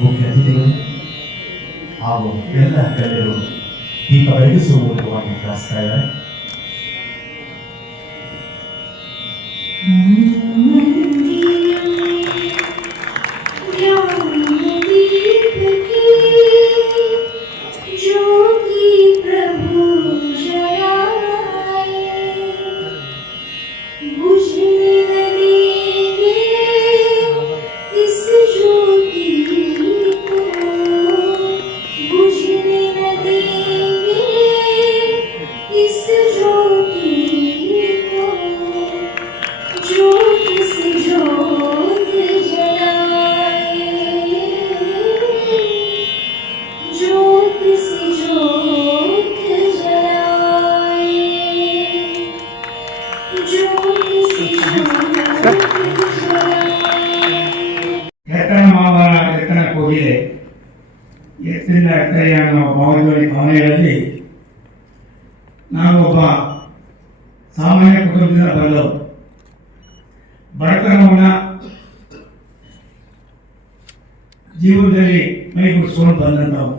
ಮುಖ್ಯ ಅತಿಥಿಗಳು ಹಾಗೂ ಎಲ್ಲ ಗಣ್ಯರು ದೀಪ ಬೆಳಗಿಸುವ ಮೂಲಕವಾಗಿ ಪ್ರಾರ್ಥಿಸ್ತಾ ಇದ್ದಾರೆ ಹೋಗಿದೆ ಎತ್ತಿನ ಕರೆಯ ನಮ್ಮ ಭಾವನೆಗಳಲ್ಲಿ ಭಾವನೆಗಳಲ್ಲಿ ನಾನೊಬ್ಬ ಸಾಮಾನ್ಯ ಕುಟುಂಬದಿಂದ ಬಂದವರು. ಬಡತನವನ್ನ ಜೀವನದಲ್ಲಿ ಮೈಗೂಡಿಸ್ಕೊಂಡು ಬಂದಂಥವು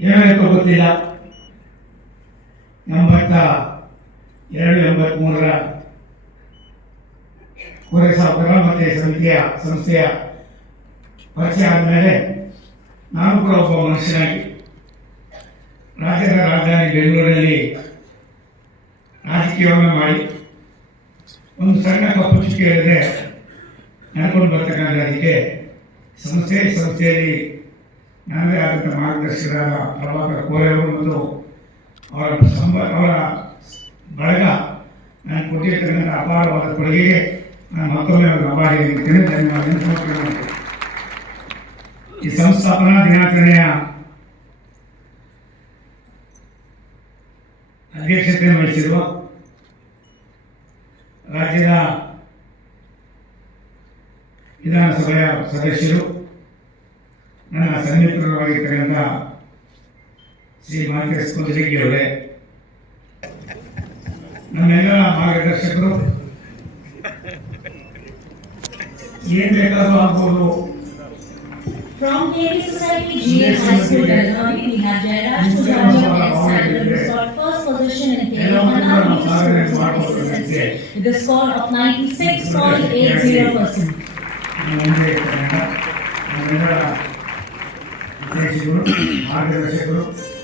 ಏನಾಯ್ತು ಗೊತ್ತಿಲ್ಲ. ಎಂಬತ್ತ ಎರಡು ಎಂಬತ್ಮೂರರ ಪೂರೈಸಾಪುರ ಮತ್ತು ಸಮಿತಿಯ ಸಂಸ್ಥೆಯ ಪರಿಚಯ ಆದಮೇಲೆ ನಾನು ಕೂಡ ಒಬ್ಬ ಮನುಷ್ಯನಾಗಿ ರಾಜ್ಯದ ರಾಜಧಾನಿ ಬೆಂಗಳೂರಿನಲ್ಲಿ ರಾಜಕೀಯವನ್ನು ಮಾಡಿ ಒಂದು ಸಣ್ಣ ಕಪ್ಪು ಚುಕ್ಕಿ ಹೇಳಿದ್ರೆ ನಡ್ಕೊಂಡು ಬರ್ತಕ್ಕಂಥ ಅದಕ್ಕೆ ಸಂಸ್ಥೆ ಸಂಸ್ಥೆಯಲ್ಲಿ ನಾವೇ ಆದಂಥ ಮಾರ್ಗದರ್ಶಕರಾದ ಪ್ರಭಾಕರ್ ಕೋರೆಯವರು ಮತ್ತು ಅವರ ಸಂಬ ಅವರ ಬಳಗ, ನಾನು ಕೊಟ್ಟಿರ್ತಕ್ಕಂಥ ಅಪಾರವಾದ ಕೊಡುಗೆಗೆ ನಾನು ಮತ್ತೊಮ್ಮೆ ಅವರ ಅಪಾರ ಧನ್ಯವಾದ ಈ ಸಂಸ್ಥಾಪನಾ ದಿನಾಚರಣೆಯ ಅಧ್ಯಕ್ಷತೆಯನ್ನು ವಹಿಸಿರುವ ರಾಜ್ಯದ ವಿಧಾನಸಭೆಯ ಸದಸ್ಯರು, ನನ್ನ ಸನ್ನಿಹಿತರಾಗಿರ್ತಕ್ಕಂಥ ಶ್ರೀ ಮಾರ್ಕೆಸ್ ಕುಂದಲಿಗಿ ಅವರೇ ನಮ್ಮೆಲ್ಲ ಮಾರ್ಗದರ್ಶಕರು ಏನ್ ಬೇಕಾದ್ರೂ ಆಗ್ಬೋದು From KD Society GS High School, Belgavi, we have Jairaj Pujari and Sandal, who scored first position in KD Manali Sports Competition with a score of 96.80%. ಮುಂದೆ ಇರ್ತಕ್ಕಂಥ ನಮ್ಮೆಲ್ಲರ ಅಧ್ಯಕ್ಷರು ಮಾರ್ಗದರ್ಶಕರು ಹಿರಿಯರಾಗಿರ್ತಕ್ಕಂಥ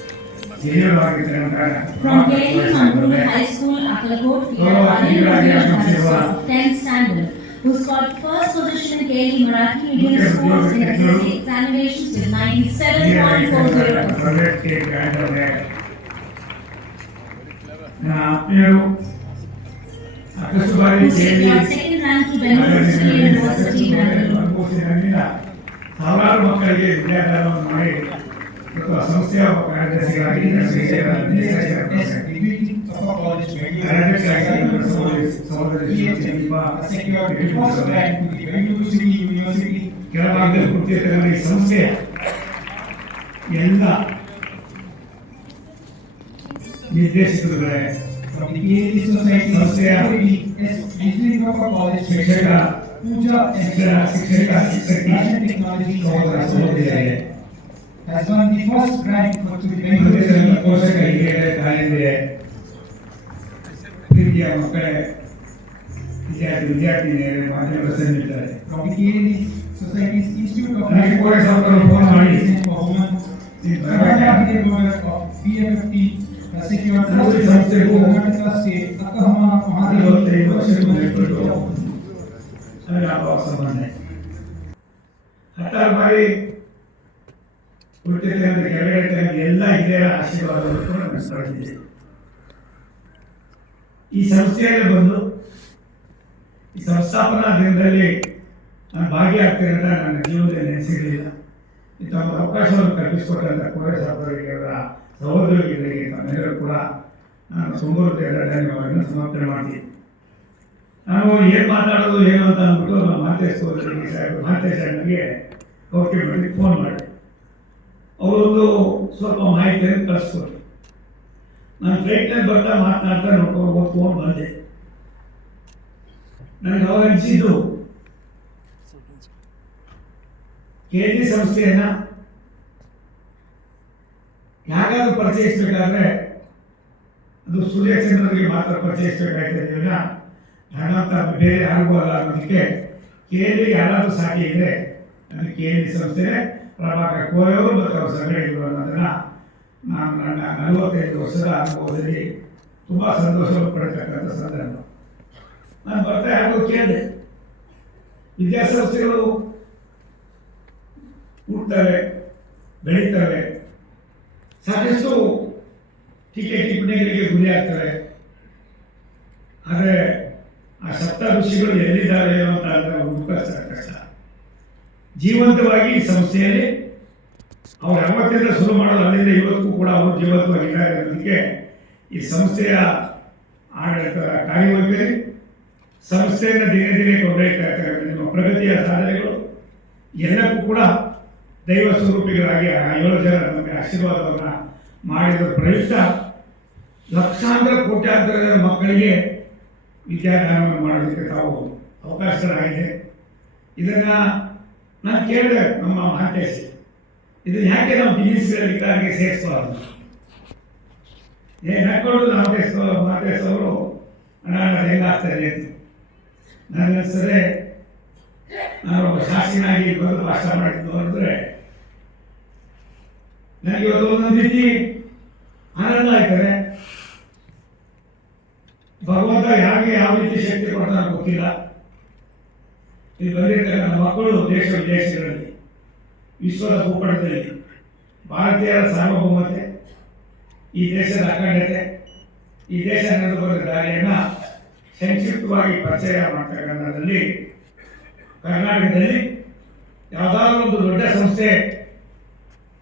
From KD Manduri High School, Akalakot, we have Anil Rajesh has a score of 10 standard, who scored first position in KD Marathi Medium Schools in SSC examinations with 97.40%. Private cake ಆದವ್ರೆ ನನ್ನ ಆತ್ಮೀಯರು ಸಾಕಷ್ಟು ಬಾರಿ Who ಕೇಳಿ secured second rank to Bengaluru Muslim University, Bangalore. ಸಾವಿರಾರು ಮಕ್ಕಳಿಗೆ ವಿದ್ಯಾಭ್ಯಾಸವನ್ನು ಮಾಡಿ ಇವತ್ತು ಆ ಸಂಸ್ಥೆಯ ಒಬ್ಬ ಕಾರ್ಯದರ್ಶಿಯಾಗಿ ಸಂಸ್ಥೆಯ ನಿರ್ದೇಶಕರಾಗಿ, ಕಾರ್ಯದರ್ಶಿಯಾಗಿ ನನ್ನ ಸಹೋದರಿ ಸಹೋದರಿ ಶ್ರೀಮತಿ ದೀಪಾ ಕೆಳಭಾಗದಲ್ಲಿ ಕೂತಿರ್ತಕ್ಕಂಥ ಈ ಸಂಸ್ಥೆಯ ಎಲ್ಲ ನಿರ್ದೇಶಕರುಗಳೇ ಶಿಕ್ಷಕ ಶಿಕ್ಷಣ ಶಿಕ್ಷಕ ಶಿಕ್ಷಕಿ ಸಹೋದರ ಸಹೋದರಿಯರೇ has won the first rank for to the ಪ್ರದೇಶದ Bengaluru ಪೋಷಕ ಹಿರಿಯರೇ ತಾಯಂದಿರೇ ಪ್ರೀತಿಯ ಮಕ್ಕಳೇ ವಿದ್ಯಾರ್ಥಿ ವಿದ್ಯಾರ್ಥಿನಿಯರೇ ಮಾಧ್ಯಮದ ಸನ್ನಿಹಿತರೆ from the KD Society's Institute of ನನಗೆ ಕೂಡ ಸ್ವಲ್ಪ ಫೋನ್ ಮಾಡಿ for Women. ಈ Sarada ಬರಗಾಲ Hidegor of BFFT has secured Hello, first sir. rank in Karnataka State. Akkahama ಐವತ್ತೈದು ವರ್ಷಗಳು Mahadev. ಬಿಟ್ಬಿಟ್ಟು ಅದರ ಅಭಾವ ಸಂಬಂಧ ಹತ್ತಾರು ಬಾರಿ ಹುಟ್ಟಿರ್ತಕ್ಕಂಥ ಕೆಳಗಡೆ ಎಲ್ಲ ಹಿರಿಯರ ಆಶೀರ್ವಾದವನ್ನು ನಾನು ಈ ಸಂಸ್ಥೆಯಲ್ಲಿ ಬಂದು, ಈ ಸಂಸ್ಥಾಪನಾ ದಿನದಲ್ಲಿ ನಾನು ಭಾಗಿಯಾಗ್ತೇನೆ ಅಂತ ನನ್ನ ಜೀವನದಲ್ಲಿ ನೆನೆಸಿರಲಿಲ್ಲ. ಒಂದು ಅವಕಾಶವನ್ನು ಕಲ್ಪಿಸಿಕೊಟ್ಟಂಥ ಕೋರೆ ಸಾಹೇಬರಿಗೆ ಅವರ ಸಹೋದರಿಗೆ ತಮ್ಮೆಲ್ಲರೂ ಕೂಡ ನಾನು ಹೃದಯದ ಧನ್ಯವಾದಗಳನ್ನು ಸಮರ್ಪಣೆ ಮಾಡ್ತೀನಿ. ನಾನು ಏನು ಮಾತಾಡೋದು, ಏನು ಅಂತ ಅಂದ್ಬಿಟ್ಟು ನಮ್ಮ ಮಾತೇಶ್ ಸಹೋದರಿಗೆ ಸಾಹೇಬ್ ಮಾತೇಶ್ ಅಣ್ಣಗೆ ಓಕೆ ಮಾಡಿ ಫೋನ್ ಮಾಡಿ. ಅವರೊಂದು ಸ್ವಲ್ಪ ಮಾಹಿತಿಯನ್ನು ಕಳಿಸ್ಕೊಟ್ರು ನಾನು ಫ್ಲೈಟ್ನಲ್ಲಿ ಬರ್ತಾ ಮಾತನಾಡ್ತಾ ನೋಡ್ಕೊಂಡು ಓದ್ಕೊಂಡು ಬಂದೆ. ನನಗೆ ಅವಾಗ ಅನಿಸಿದ್ದು ಕೆ ಜಿ ಸಂಸ್ಥೆಯನ್ನ ಯಾರಾದರೂ ಪರಿಚಯಿಸಬೇಕಾದ್ರೆ ಅದು ಸೂರ್ಯಚಂದ್ರನಿಗೆ ಮಾತ್ರ ಪರಿಚಯಿಸಬೇಕಾಯ್ತದೆ ಇವಾಗ ಹಣಂತ ಬೇರೆ ಯಾರಿಗೂ ಅಲ್ಲ ಅನ್ನೋದಕ್ಕೆ ಕೇಳಿ ಯಾರಾದರೂ ಸಾಕಿ ಇದೆ ಅದು ಎಲ್ ಸಂಸ್ಥೆ ಪ್ರಭಾಕರ್ ಕೋರೆಯವರು ಮತ್ತು ಅವರ ಸಂಘಟನೆಗಳು ಅನ್ನೋದನ್ನ ನಾನು ನನ್ನ ನಲವತ್ತೈದು ವರ್ಷದ ಅನುಭವದಲ್ಲಿ ತುಂಬ ಸಂತೋಷವನ್ನು ಪಡತಕ್ಕಂಥ ಸಂದರ್ಭ. ನಾನು ಬರ್ತಾ ಯಾಕೋ ಕೇಳಿದೆ ವಿದ್ಯಾಸಂಸ್ಥೆಗಳು ಹುಡ್ತಾರೆ ಬೆಳೀತವೆ, ಸಾಕಷ್ಟು ಟೀಕೆ ಟಿಪ್ಪಣಿಗಳಿಗೆ ಆಗ್ತಾರೆ ಆದರೆ ಆ ಸಪ್ತ ಋಷಿಗಳು ಎಲ್ಲಿದ್ದಾರೆ ಅಂತ ಅಂದರೆ ಹುಡುಕ ಕಷ್ಟ ಜೀವಂತವಾಗಿ ಈ ಸಂಸ್ಥೆಯಲ್ಲಿ ಅವ್ರು ಯಾವತ್ತಿಂದ ಶುರು ಮಾಡೋದು ಅಲ್ಲಿಂದ ಇವತ್ತಿಗೂ ಕೂಡ ಅವರು ಜೀವಂತವಾಗಿ ಇರೋದಕ್ಕೆ ಈ ಸಂಸ್ಥೆಯ ಆಡಳಿತ ಕಾರ್ಯವೈಖರಿ ಸಂಸ್ಥೆಯನ್ನು ದಿನೇ ದಿನೇ ಕೊಂಡೊಯ್ತಾ ನಿಮ್ಮ ಪ್ರಗತಿಯ ಸಾಧನೆಗಳು, ಎಲ್ಲಕ್ಕೂ ಕೂಡ ದೈವ ಸ್ವರೂಪಿಗಳಾಗಿ ಆ ಏಳು ಜನ ನಮಗೆ ಆಶೀರ್ವಾದವನ್ನು ಮಾಡಿದ ಪ್ರಯುಕ್ತ ಲಕ್ಷಾಂತರ ಕೋಟ್ಯಾಂತರ ಮಕ್ಕಳಿಗೆ ವಿದ್ಯಾದಾನವನ್ನು ಮಾಡೋದಕ್ಕೆ ತಾವು ಅವಕಾಶಗಳಾಗಿದೆ. ಇದನ್ನ ನಾನು ಕೇಳಿದೆ ನಮ್ಮ ಮಹಾಂತೇಶ್ ಇದು ಯಾಕೆ ನಾವು ಗಿನ್ನಿಸ್ ಅಲ್ಲಿ ಸೇರಿಸಬಾರ್ದು ಏನ್ ಹಾಕೊಂಡು ಮಹಾಂತೇಶ್ ಮಹಾಂತೇಶ್ ಅವರು ಅದು ಹೆಂಗಾಗ್ತಾ ಇದೆ ನನ್ನ ಸರಿ ನಾನು ಶಾಸಕನಾಗಿ ಬಂದು ಭಾಷಣ ಮಾಡಿದ್ದು ಅಂದ್ರೆ ನನಗೆ ಇವತ್ತು ಒಂದೊಂದು ರೀತಿ ಆನಂದ ಆಯ್ತಾರೆ ಭಗವಂತ ಯಾರಿಗೆ ಯಾವ ರೀತಿ ಶಕ್ತಿ ಕೊಡ್ತಾನೆ ಗೊತ್ತಿಲ್ಲ. ಇಲ್ಲಿ ಬಂದಿರ್ತಕ್ಕಂಥ ಮಕ್ಕಳು ದೇಶ ವಿದೇಶಗಳಲ್ಲಿ ವಿಶ್ವದ ಭೂಪಟದಲ್ಲಿ ಭಾರತೀಯರ ಸಾರ್ವಭೌಮತೆ, ಈ ದೇಶದ ಅಖಂಡತೆ, ಈ ದೇಶ ನಡೆದು ಬರುವ ದಾರಿಯನ್ನ ಸಂಕ್ಷಿಪ್ತವಾಗಿ ಪರಿಚಯ ಮಾಡ್ತಕ್ಕಂಥದ್ದಲ್ಲಿ ಕರ್ನಾಟಕದಲ್ಲಿ ಯಾವುದಾದ್ರೂ ಒಂದು ದೊಡ್ಡ ಸಂಸ್ಥೆ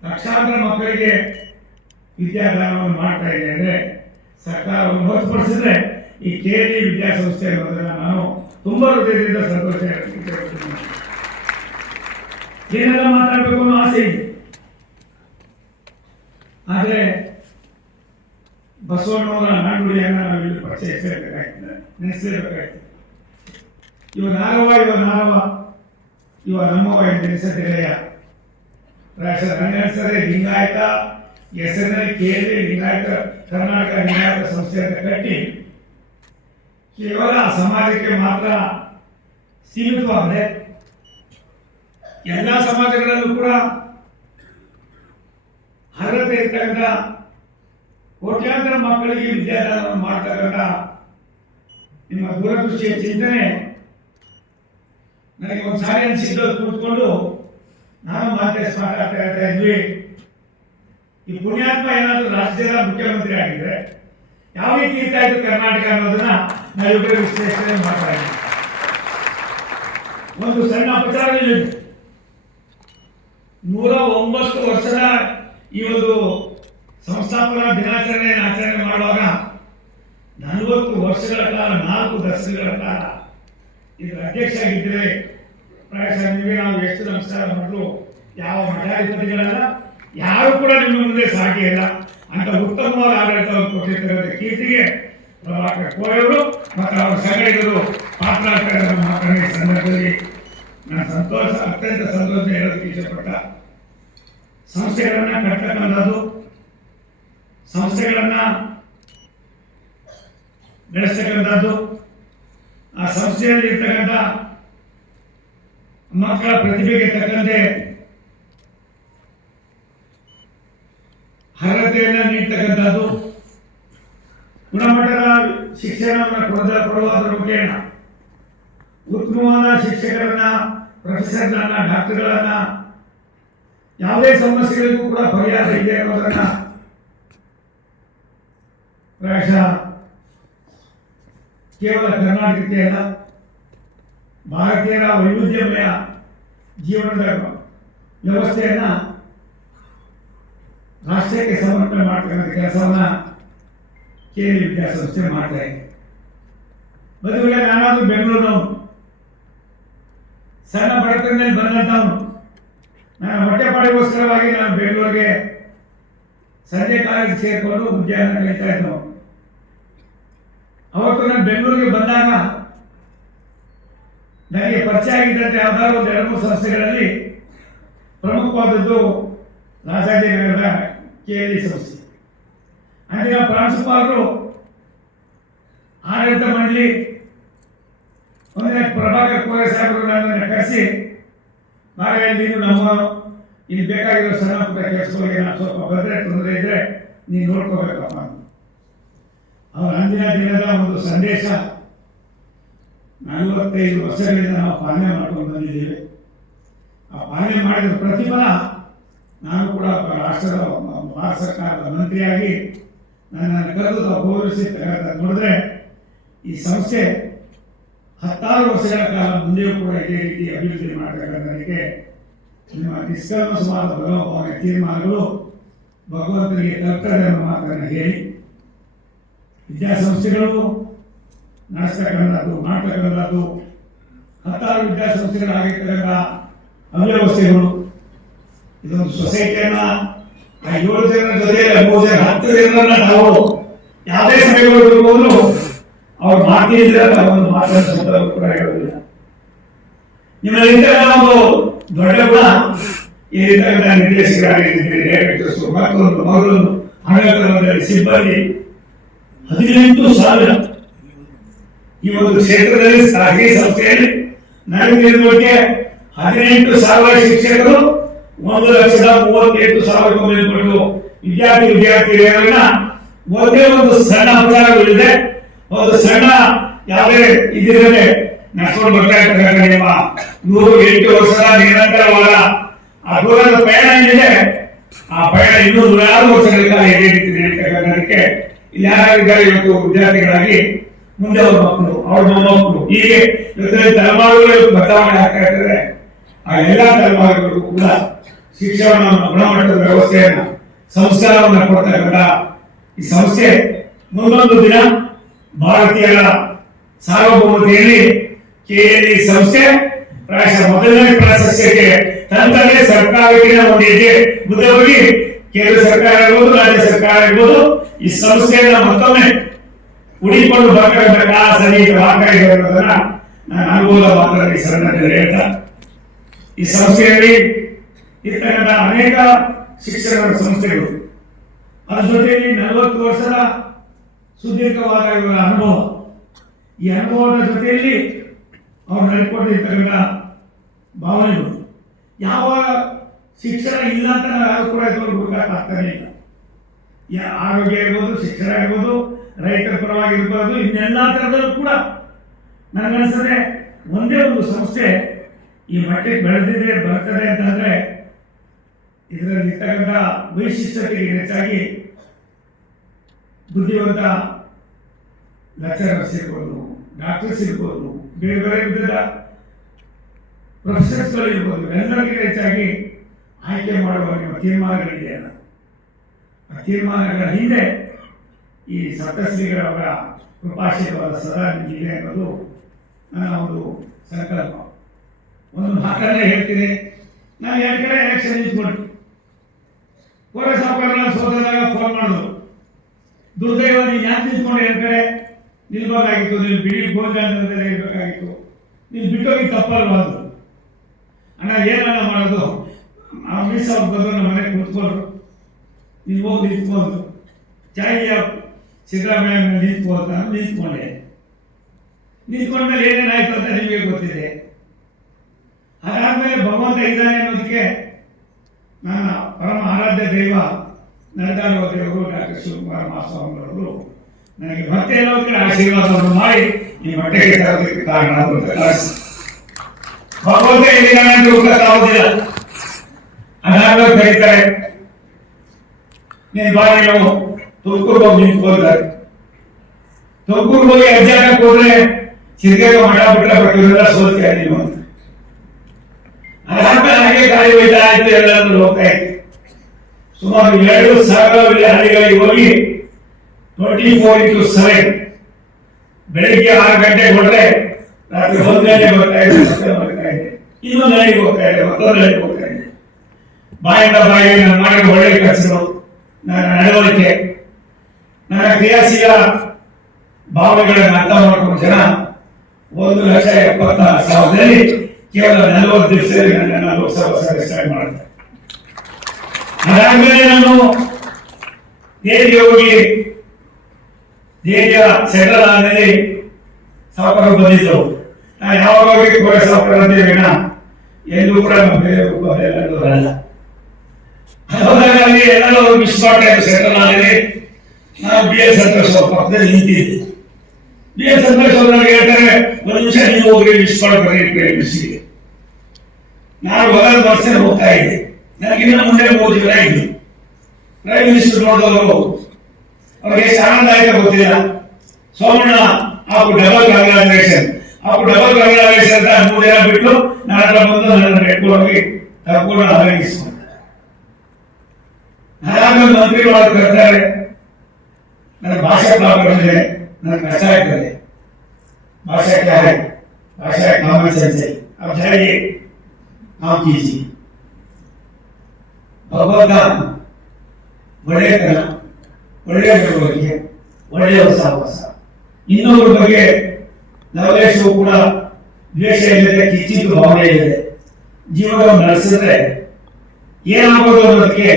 ಲಕ್ಷಾಂತರ ಮಕ್ಕಳಿಗೆ ವಿದ್ಯಾದಾನವನ್ನು ಮಾಡ್ತಾ ಇದೆ ಅಂದರೆ ಸರ್ಕಾರವನ್ನು ಹೊರತುಪಡಿಸಿದ್ರೆ ಈ ಕೇಂದ್ರೀಯ ವಿದ್ಯಾಸಂಸ್ಥೆ ಅನ್ನೋದನ್ನು ನಾನು ತುಂಬ ಹೃದಯದಿಂದ ಸಂತೋಷ. ಏನೆಲ್ಲ ಮಾತಾಡಬೇಕು ಅನ್ನೋ ಆಸೆ ಇದೆ. ಆದರೆ ಬಸವಣ್ಣವರ ನಾಡುಡಿಯನ್ನು ನಾವು ಇಲ್ಲಿ ಪರಿಚಯಿಸಬೇಕಾಗ್ತದೆ ನೆನೆಸಲೇಬೇಕಾಗ್ತದೆ ಇವ ನಾರವ ಇವ ನಾರವ ಇವ ನಮ್ಮವ ಎನಿಸದಿರೆಯ ಪ್ರಾಯಶಃ ಎಸ್ ಲಿಂಗಾಯತ ಹೆಸರಿನಲ್ಲಿ ಕೇಳಿ ಲಿಂಗಾಯತ, ಕರ್ನಾಟಕ ಲಿಂಗಾಯತ ಸಂಸ್ಥೆ ಅಂತ ಕಟ್ಟಿ ಕೇವಲ ಸಮಾಜಕ್ಕೆ ಮಾತ್ರ ಸೀಮಿತವಾಗದೆ ಎಲ್ಲ ಸಮಾಜಗಳಲ್ಲೂ ಕೂಡ ಅರ್ಹತೆ ಇರ್ತಕ್ಕಂಥ ಕೋಟ್ಯಾಂತರ ಮಕ್ಕಳಿಗೆ ವಿದ್ಯಾದಾನವನ್ನು ಮಾಡ್ತಕ್ಕಂಥ ನಿಮ್ಮ ದೂರದೃಷ್ಟಿಯ ಚಿಂತನೆ ನನಗೆ ಒಂದು ಸಾರಿ ಅನಿಸಿದ್ದು ಕೂತ್ಕೊಂಡು ನಾನು ಮಾತೆ ಮಾತಾಡ್ತಾ ಇರ್ತಾ ಇದ್ವಿ ಈ ಪುಣ್ಯಾತ್ಮ ಏನಾದರೂ ರಾಜ್ಯದ ಮುಖ್ಯಮಂತ್ರಿ ಆಗಿದ್ರೆ ಯಾವ ರೀತಿ ಇರ್ತಾ ಇತ್ತು ಕರ್ನಾಟಕ ಅನ್ನೋದನ್ನ ನಾವಿಬ್ಬರು ವಿಶ್ಲೇಷಣೆ ಮಾಡ್ತಾ ಇದ್ದೀನಿ ಒಂದು ಸಣ್ಣ ಪ್ರಚಾರ ಇದೆ ನೂರ ಒಂಬತ್ತು ವರ್ಷದ ಈ ಒಂದು ಸಂಸ್ಥಾಪನಾ ದಿನಾಚರಣೆಯನ್ನು ಆಚರಣೆ ಮಾಡುವಾಗ ನಲವತ್ತು ವರ್ಷಗಳ ಕಾಲ, ನಾಲ್ಕು ದಶಕಗಳ ಕಾಲ ಇದರ ಅಧ್ಯಕ್ಷ ಆಗಿದ್ದರೆ ಪ್ರಾಯಶಃ ನಿಮಗೆ ನಾವು ಎಷ್ಟು ನಮಸ್ಕಾರ ಮಾಡಿದ್ರು? ಯಾವ ಮಠಾಧಿಪತಿಗಳಲ್ಲ, ಯಾರು ಕೂಡ ನಿಮ್ಮ ಮುಂದೆ ಸಾಧ್ಯ ಇಲ್ಲ ಅಂತ ಉತ್ತಮವಾದ ಆಡಳಿತವನ್ನು ಕೊಟ್ಟಿರ್ತಕ್ಕಂಥ ಕೀರ್ತಿಗೆ ಪ್ರಭಾಕರ್ ಕೋಯವರು ಮತ್ತು ಅವರ ಸಂಘಟಕರು ಪಾತ್ರ ಮಾತನಾಡಿದ ಸಂದರ್ಭದಲ್ಲಿ ನಾನು ಸಂತೋಷ ಅತ್ಯಂತ ಸಂತೋಷ ಹೇಳೋದಕ್ಕೆ ಇಷ್ಟಪಟ್ಟ ಸಂಸ್ಥೆಗಳನ್ನ ಕಟ್ಟಕ್ಕಂಥದ್ದು ಸಂಸ್ಥೆಗಳನ್ನ ಬೆಳೆಸ್ತಕ್ಕಂಥದ್ದು ಆ ಸಂಸ್ಥೆಯಲ್ಲಿ ಇರ್ತಕ್ಕಂಥ ಮಕ್ಕಳ ಪ್ರತಿಭೆಗೆ ತಕ್ಕಂತೆ ಅರ್ಹತೆಯನ್ನ ನೀಡ್ತಕ್ಕಂಥದ್ದು ಗುಣಮಟ್ಟದ ಶಿಕ್ಷಣವನ್ನು ಕೊಡದ ಕೊಡುವುದರ ಮುಖೇನ ಉತ್ತಮವಾದ ಶಿಕ್ಷಕರನ್ನ, ಪ್ರೊಫೆಸರ್ಗಳನ್ನ, ಡಾಕ್ಟರ್ಗಳನ್ನ ಯಾವುದೇ ಸಮಸ್ಯೆಗಳಿಗೂ ಕೂಡ ಪರಿಹಾರ ಇದೆ ಅನ್ನೋದನ್ನ ಪ್ರಾಯಶಃ ಕೇವಲ ಕರ್ನಾಟಕಕ್ಕೆ ಅಲ್ಲ, ಭಾರತೀಯರ ವೈವಿಧ್ಯಮಯ ಜೀವನದ ವ್ಯವಸ್ಥೆಯನ್ನ ರಾಷ್ಟ್ರಕ್ಕೆ ಸಮರ್ಪಣೆ ಮಾಡ್ತಕ್ಕಂಥ ಕೆಲಸವನ್ನ ಕೆ ವಿದ್ಯಾಸಂಸ್ಥೆ ಮಾಡ್ತಾ ಇದೆ ಮದುವೆ ನಾನಾದ್ರೂ ಬೆಂಗಳೂರಿನವನು. ಸಣ್ಣ ಬಡತನದಲ್ಲಿ ಬಂದಂಥವನು. ನಾನು ಹೊಟ್ಟೆಪಾಡಿಗೋಸ್ಕರವಾಗಿ ನಾನು ಬೆಂಗಳೂರಿಗೆ ಸಂಜೆ ಕಾಲೇಜ್ ಸೇರಿಕೊಂಡು ಉದ್ಯಾನ ಕಲಿತಾ ಇದ್ದವು. ಅವತ್ತು ನಾನು ಬೆಂಗಳೂರಿಗೆ ಬಂದಾಗ ನನಗೆ ಪರಿಚಯ ಆಗಿದ್ದಂತೆ ಯಾವ್ದಾದ್ರು ಒಂದು ಎರಡು ಮೂರು ಸಂಸ್ಥೆಗಳಲ್ಲಿ ಪ್ರಮುಖವಾದದ್ದು ರಾಜಾಜಿನಗರದ ಕೆ ಎಲ್ ಸಂಸ್ಥೆ. ಅಂದಿನ ಪ್ರಾಂಶುಪಾಲರು ಆಡಳಿತ ಮಂಡಳಿ ಒಂದೇ ಪ್ರಭಾಕರ್ ಕೋರೆ ಸಾಹೇಬರು ನನ್ನನ್ನು ಕರೆಸಿ ನಾಳೆ ನೀನು ನಮ್ಮ ಇಲ್ಲಿ ಬೇಕಾಗಿರೋ ಸಣ್ಣ ಪುಟ್ಟ ಕೆಲಸಗಳಿಗೆ ನಾನು ಸ್ವಲ್ಪ ಬಂದರೆ ತೊಂದರೆ ಇದ್ರೆ ನೀನು ನೋಡ್ಕೋಬೇಕಪ್ಪ. ಅವರ ಅಂದಿನ ದಿನದ ಒಂದು ಸಂದೇಶ, ನಲವತ್ತೈದು ವರ್ಷಗಳಿಂದ ನಾವು ಪಾಲನೆ ಮಾಡ್ಕೊಂಡು ಬಂದಿದ್ದೇವೆ ಆ ಪಾಲನೆ ಮಾಡಿದ ಪ್ರತಿಫಲ, ನಾನು ಕೂಡ ರಾಷ್ಟ್ರದ ಭಾರತ ಸರ್ಕಾರದ ಮಂತ್ರಿಯಾಗಿ ನನ್ನನ್ನು ಕರೆದು ಗೌರವಿಸಿ ನೋಡಿದ್ರೆ, ಈ ಸಂಸ್ಥೆ ಹತ್ತಾರು ವರ್ಷಗಳ ಕಾಲ ಮುಂದೆಯೂ ಕೂಡ ಇದೇ ರೀತಿ ಅಭಿವೃದ್ಧಿ ಮಾಡಬೇಕನ್ನೋದಕ್ಕೆ ನಿಮ್ಮ ನಿಷ್ಕಲ್ಮಸವಾದ ಬಲಭಾವನೆ ತೀರ್ಮಾನಗಳು ಭಗವಂತನಿಗೆ ಕರ್ತವ್ಯ ಎಂಬ ಮಾತನ್ನು ಹೇಳಿ. ವಿದ್ಯಾಸಂಸ್ಥೆಗಳು ನಡೆಸ್ತಕ್ಕಂಥದ್ದು ಮಾಡ್ತಕ್ಕಂಥದ್ದು ಹತ್ತಾರು ವಿದ್ಯಾಸಂಸ್ಥೆಗಳಾಗಿರ್ತಕ್ಕಂಥ ಅವ್ಯವಸ್ಥೆಗಳು ಇದೊಂದು ಸೊಸೈಟಿಯನ್ನ ಏಳು ಜನ ಜೊತೆಯಲ್ಲಿ ಮೂರು ಜನ, ಹತ್ತು ಜನರನ್ನ ನಾವು ಯಾವುದೇ ಸಭೆಗಳು ಹೋದ್ರು ಅವ್ರು ಮಾತಿದ್ರೆ ಒಂದು ಮಾತನ್ನು ಸ್ವತಃ ಕೂಡ ಹೇಳುವುದಿಲ್ಲ ನಿಮ್ಮಲ್ಲಿ ಒಂದು ದೊಡ್ಡ ಗುಣ. ಈ ರೀತಿಯಾದ ನಿರ್ದೇಶಕರಾಗಿದ್ದೀರಿ ಡೈರೆಕ್ಟರ್ಸ್ ಮತ್ತೊಂದು ಮಗಳೊಂದು ಆಡಳಿತದಲ್ಲಿ ಸಿಬ್ಬಂದಿ ಹದಿನೆಂಟು ಸಾವಿರ. ಈ ಒಂದು ಕ್ಷೇತ್ರದಲ್ಲಿ ಖಾಸಗಿ ಸಂಸ್ಥೆಯಲ್ಲಿ ನನಗೆ ಹದಿನೆಂಟು ಸಾವಿರ ಶಿಕ್ಷಕರು ಒಂದು ಲಕ್ಷದ ಮೂವತ್ತೆಂಟು ಸಾವಿರಕ್ಕೂ ಮೇಲ್ಪಟ್ಟು ವಿದ್ಯಾರ್ಥಿ ವಿದ್ಯಾರ್ಥಿಗಳನ್ನ ಒಂದೇ ಒಂದು ಸಣ್ಣ ವಿಚಾರಗಳಿದೆ ಒಂದು ಸಣ್ಣ ಯಾವುದೇ ಇದಿರದೆ ನಡ್ಕೊಂಡು ಬರ್ತಾ ಇರ್ತಕ್ಕಂಥ ನಿಮ್ಮ ನೂರು, ಎಂಟು ವರ್ಷದ ನಿರಂತರವಾದ ಆ ಪಯಣ ಏನಿದೆ, ಆ ಪಯಣ ಇನ್ನೂ ನೂರಾರು ವರ್ಷಗಳ ಕಾಲ ಇದೇ ರೀತಿ ನಡೀತಕ್ಕಂಥದಕ್ಕೆ ಇಲ್ಲಿ ಇವತ್ತು ವಿದ್ಯಾರ್ಥಿಗಳಾಗಿ. ಮುಂದೆ ಅವ್ರ ಮಕ್ಕಳು, ಅವ್ರ ಮೊಮ್ಮಕ್ಕಳು. ಹೀಗೆ ಜೊತೆ ತಲೆಮಾರುಗಳು ಬದಲಾವಣೆ ಆಗ್ತಾ ಇರ್ತದೆ ಆ ಎಲ್ಲ ತಲೆಮಾರುಗಳು ಕೂಡ ಶಿಕ್ಷಣವನ್ನು ಗುಣಮಟ್ಟದ ವ್ಯವಸ್ಥೆಯನ್ನು, ಸಂಸ್ಕಾರವನ್ನು ಕೊಡ್ತಕ್ಕಂಥ ಈ ಸಂಸ್ಥೆ ಮುಂದೊಂದು ದಿನ ಭಾರತೀಯರ ಸಾರ್ವಭೌಮತೆಯಲ್ಲಿ ಕೆಎಲ್ಇ ಸಂಸ್ಥೆ ಪ್ರಾಯಶಃ ಮೊದಲನೇ ಪ್ರಾಶಸ್ತ್ಯಕ್ಕೆ ತಂದರೆ ಸರ್ಕಾರಕ್ಕೆ ಒಂದು ಹೆಜ್ಜೆ ಮುಂದೆ ಹೋಗಿ ಕೇಂದ್ರ ಸರ್ಕಾರ ಇರ್ಬೋದು, ರಾಜ್ಯ ಸರ್ಕಾರ ಇರ್ಬೋದು, ಈ ಸಂಸ್ಥೆಯನ್ನ ಮತ್ತೊಮ್ಮೆ ಉಳಿಕೊಂಡು ಬರ್ತಕ್ಕಂಥ ಸನ್ನಿಹಿತ ನಾನು ಅನುಭವದ ಸರಳದಲ್ಲಿ ಹೇಳ್ತಾ ಈ ಸಂಸ್ಥೆಯಲ್ಲಿ ಇರ್ತಕ್ಕಂಥ ಅನೇಕ ಶಿಕ್ಷಕರ ಸಂಸ್ಥೆಗಳು. ಅದರ ಜೊತೆಯಲ್ಲಿ ನಲವತ್ತು ವರ್ಷದ ಸುದೀರ್ಘವಾದ ಅನುಭವ. ಈ ಅನುಭವದ ಜೊತೆಯಲ್ಲಿ ಅವರು ನಡ್ಕೊಂಡಿರ್ತಕ್ಕಂಥ ಭಾವನೆಗಳು. ಯಾವ ಶಿಕ್ಷಣ ಇಲ್ಲ ಅಂತ ನಾವು ಕೂಡ ಆಗ್ತಾನೆ ಇಲ್ಲ ಆರೋಗ್ಯ ಇರ್ಬೋದು, ಶಿಕ್ಷಣ ಇರ್ಬೋದು, ರೈತರ ಪರವಾಗಿ ಇರ್ಬೋದು, ಇನ್ನೆಲ್ಲ ಥರದಲ್ಲೂ ಕೂಡ ನನಗನ್ಸದೆ ಒಂದೇ ಒಂದು ಸಂಸ್ಥೆ ಈ ಮಟ್ಟಕ್ಕೆ ಬೆಳೆದಿದೆ, ಬರ್ತದೆ ಅಂತಂದ್ರೆ ಇದರಲ್ಲಿ ಇರ್ತಕ್ಕಂಥ ವೈಶಿಷ್ಟ್ಯತೆಗೆ ಹೆಚ್ಚಾಗಿ ಬುದ್ಧಿವಂತ ಲೆಕ್ಚರರ್ಸ್ ಇರ್ಬೋದು ಡಾಕ್ಟರ್ಸ್ ಇರ್ಬೋದು ಬೇರೆ ಬೇರೆ ವಿಧದ ಪ್ರೊಫೆಸರ್ಸ್ಗಳು ಇರ್ಬೋದು. ಎಲ್ಲರಿಗೂ ಹೆಚ್ಚಾಗಿ ಆಯ್ಕೆ ಮಾಡುವ ನಿಮ್ಮ ತೀರ್ಮಾನಗಳಿದೆಯಲ್ಲ ಆ ತೀರ್ಮಾನಗಳ ಹಿಂದೆ ಈ ಸಪ್ತಶ್ರೀಗಳವರ ಕೃಪಾಶೀರ್ವಾದ ಸದಾ ನಿಮಗಿದೆ ಅನ್ನೋದು ನನ್ನ ಒಂದು ಸಂಕಲ್ಪ. ಒಂದು ಮಾತನ್ನೇ ಹೇಳ್ತೀನಿ. ನಾನು ಎರಡು ಕಡೆ ಎಲೆಕ್ಷನ್ ನಿಂತ್ಕೊಂಡ್ರು ಕೋರೆ ಸಾವುಕಾರನ ಸೋತದಾಗ ಫೋನ್ ಮಾಡೋದು ದುರ್ದೈವ ನೀನು ಯಾಕೆ ನಿಂತ್ಕೊಂಡು ಕಡೆ ನಿಲ್ಬೇಕಾಗಿತ್ತು ನೀನು ಬಿಡಿ ಭೋಜನದಲ್ಲಿ ಇರಬೇಕಾಗಿತ್ತು ನೀನು ಬಿಟ್ಟೋಗಿ ತಪ್ಪಲ್ವಾ ಅದು? ಅಣ್ಣ ಏನಣ್ಣ ಮಾಡೋದು? ಆ ಅವ್ರು ಬಂದು ನಮ್ಮ ಮನೆಗೆ ಕೂತ್ಕೊಂಡ್ರು. ನೀವು ಹೋಗಿ ನಿಂತ್ಕೊಂಡು ಚಾಯಿಯ ಸಿದ್ದರಾಮಯ್ಯ ನಿಂತ್ಕೋ ಅಂತ ನಾನು ನಿಂತ್ಕೊಂಡೆ ಮೇಲೆ ಏನೇನಾಯ್ತು ಅಂತ ನಿಮಗೆ ಗೊತ್ತಿದೆ. ಅದಾದ್ಮೇಲೆ ಭಗವಂತ ಇದ್ದಾನೆ ಅನ್ನೋದಕ್ಕೆ ನನ್ನ ಪರಮ ಆರಾಧ್ಯ ದೈವ ನಡೆದಾಡುವ ದೇವರು ಡಾಕ್ಟರ್ ಶಿವಕುಮಾರ ಮಹಾಸ್ವಾಮಿಗಳವರು ನನಗೆ ಮತ್ತೆ ಎಲ್ಲೋ ಕಡೆ ಆಶೀರ್ವಾದವನ್ನು ಮಾಡಿ ಈ ಮಟ್ಟಕ್ಕೆ ತರೋದಕ್ಕೆ ಕಾರಣ ಅಂತ ಕಾಣಿಸ್ ಭಗವಂತ ಇಲ್ಲಿದ್ದಾನೆ ಅಂತ ಗೊತ್ತಾಗೋದಿಲ್ಲ ಅದಾದ್ಮೇಲೆ ಕರೀತಾರೆ ನೀನು ಬಾರಿ ನೀವು ತುಮಕೂರು ಹೋಗಿ ನಿಂತ್ಕೊಳ್ತಾರೆ ತುಮಕೂರು ಹೋಗಿ ಅಜ್ಜಾನಕ್ಕೆ ಹೋದ್ರೆ ಸಿದ್ಧೇಗ ಮಠ ಬಿಟ್ಟ ಇವರೆಲ್ಲ ಸೋಲ್ತಾ ನೀವು ಅಂತ ಅದಾದ್ಮೇಲೆ ಹಾಗೆ ಕಾಯಿ ಹೋಯ್ತಾ ಇತ್ತು ಎಲ್ಲರೂ ಹೋಗ್ತಾ ಇತ್ತು ಸುಮಾರು ಎರಡು ಸಾವಿರ ಹಳ್ಳಿಗಳಿಗೆ ಹೋಗಿ ಟ್ವೆಂಟಿ ಫೋರ್ ಇಂಟು ಸೆವೆನ್ ಬೆಳಿಗ್ಗೆ ಆರು ಗಂಟೆಗೆ ಹೊರಟ್ರೆ ರಾತ್ರಿ ಒಂದು ಬರ್ತಾ ಇದೆ ಇನ್ನೊಂದು ಹಳ್ಳಿಗೆ ಹೋಗ್ತಾ ಇದೆ ಮತ್ತೊಂದು ಹಳ್ಳಿಗೆ ಹೋಗ್ತಾ ಇದೆ ಬಾಯಿಂದ ಬಾಯಿಗೆ ನಾನು ಮಾಡಿದ ಒಳ್ಳೆ ಕೆಲಸಗಳು ನನ್ನ ನಡವಳಿಕೆ, ನನ್ನ ಕ್ರಿಯಾಶೀಲ ಭಾವನೆಗಳನ್ನು ಅರ್ಥ ಮಾಡ್ಕೊಂಡು ಜನ ಒಂದು ಲಕ್ಷ ಎಪ್ಪತ್ತ ಸಾವಿರದಲ್ಲಿ ಕೇವಲ ನಲವತ್ತು ದಿವಸದಲ್ಲಿ ನನ್ನನ್ನು ಲೋಕಸಭಾ ಸದಸ್ಯ ಮಾಡಿದೆ ಅದಾದ್ಮೇಲೆ ನಾನು ದೇವಿಗೆ ಹೋಗಿ, ದೇವಿಯ ಸೆಟಲ್ ಆದಲ್ಲಿ ಸಾವುಕಾರ ಬಂದಿದ್ದು ನಾನು ಯಾವಾಗ ಕೋರೆ ಸಾವುಕಾರ ಅಂತೇಳಿ ವಿನ ಎಲ್ಲೂ ಕೂಡ ಬರಲ್ಲ. ಹೋದಾಗ ಅಲ್ಲಿ ಎಲ್ಲರೂ ಮಿಸ್ ಮಾಡ್ತಾರೆ ಸೆಟಲ್ ಆದಲ್ಲಿ ನಾವು ಬಿ ಎಸ್ ಸಂತೋಷ್ ಅವ್ರ ಪಕ್ಕದಲ್ಲಿ ನಿಂತಿದ್ದೆ. ಬಿ ಎಸ್ ಸಂತೋಷ್ ಅವ್ರು ಒಂದು ನಿಮಿಷ ನೀವು ಹೋಗಿ ಮಿಸ್ ಮಾಡ್ಬೇಡಿ ಮಿಸ್ಸಿಗೆ ನಾನು ಹೊಲ ವರ್ಷ ಹೋಗ್ತಾ ಇದ್ದೆ ನನಗಿನ್ನ ಮುಂದೆ ಮೂರು ಜನ ಇದ್ದು ಪ್ರೈಮ್ ಮಿನಿಸ್ಟರ್ ನೋಡಿದವರು ಅವ್ರಿಗೆ ಎಷ್ಟು ಆನಂದಾಯಕ ಗೊತ್ತಿಲ್ಲ ಸೋಮಣ್ಣ ಹಾಕು ಡಬಲ್ ಕಂಗ್ರಾಚುಲೇಷನ್ ಹಾಕು ಡಬಲ್ ಕಂಗ್ರಾಚುಲೇಷನ್ ಅಂತ ಮೂರು ಜನ ಬಿಟ್ಟು ನನ್ನ ಹತ್ರ ಬಂದು ನನ್ನ ಎತ್ಕೊಂಡು ಹೋಗಿ ಕರ್ಕೊಂಡು ಆರೈಸ್ಕೊಂಡ ಅದಾದ್ಮೇಲೆ ಮಂತ್ರಿ ಒಳಗೆ ಕರ್ತಾರೆ ನನ್ನ ಭಾಷೆ ಪ್ರಾಬ್ಲಮ್ ಇದೆ ನನಗೆ ಕಷ್ಟ ಆಗ್ತದೆ भाषा क्या है भाषा कॉमन सेंस है अब जाइए ಹಾಫ್ ಕೆ ಜಿ ಬಬಗ ಒಳ್ಳೆತನ ಒಳ್ಳೆಯ ನಡವಳಿಕೆ ಒಳ್ಳೆಯ ಹೊಸ ಹೊಸ ಇನ್ನೊಬ್ಬರ ಬಗ್ಗೆ ನವಲೇಶವು ಕೂಡ ದ್ವೇಷ ಇಲ್ಲದೆ ಕಿಚ್ಚಿದ ಭಾವನೆ ಇದೆ. ಜೀವನವನ್ನು ನಡೆಸಿದ್ರೆ ಏನಾಗೋದು ಅನ್ನೋದಕ್ಕೆ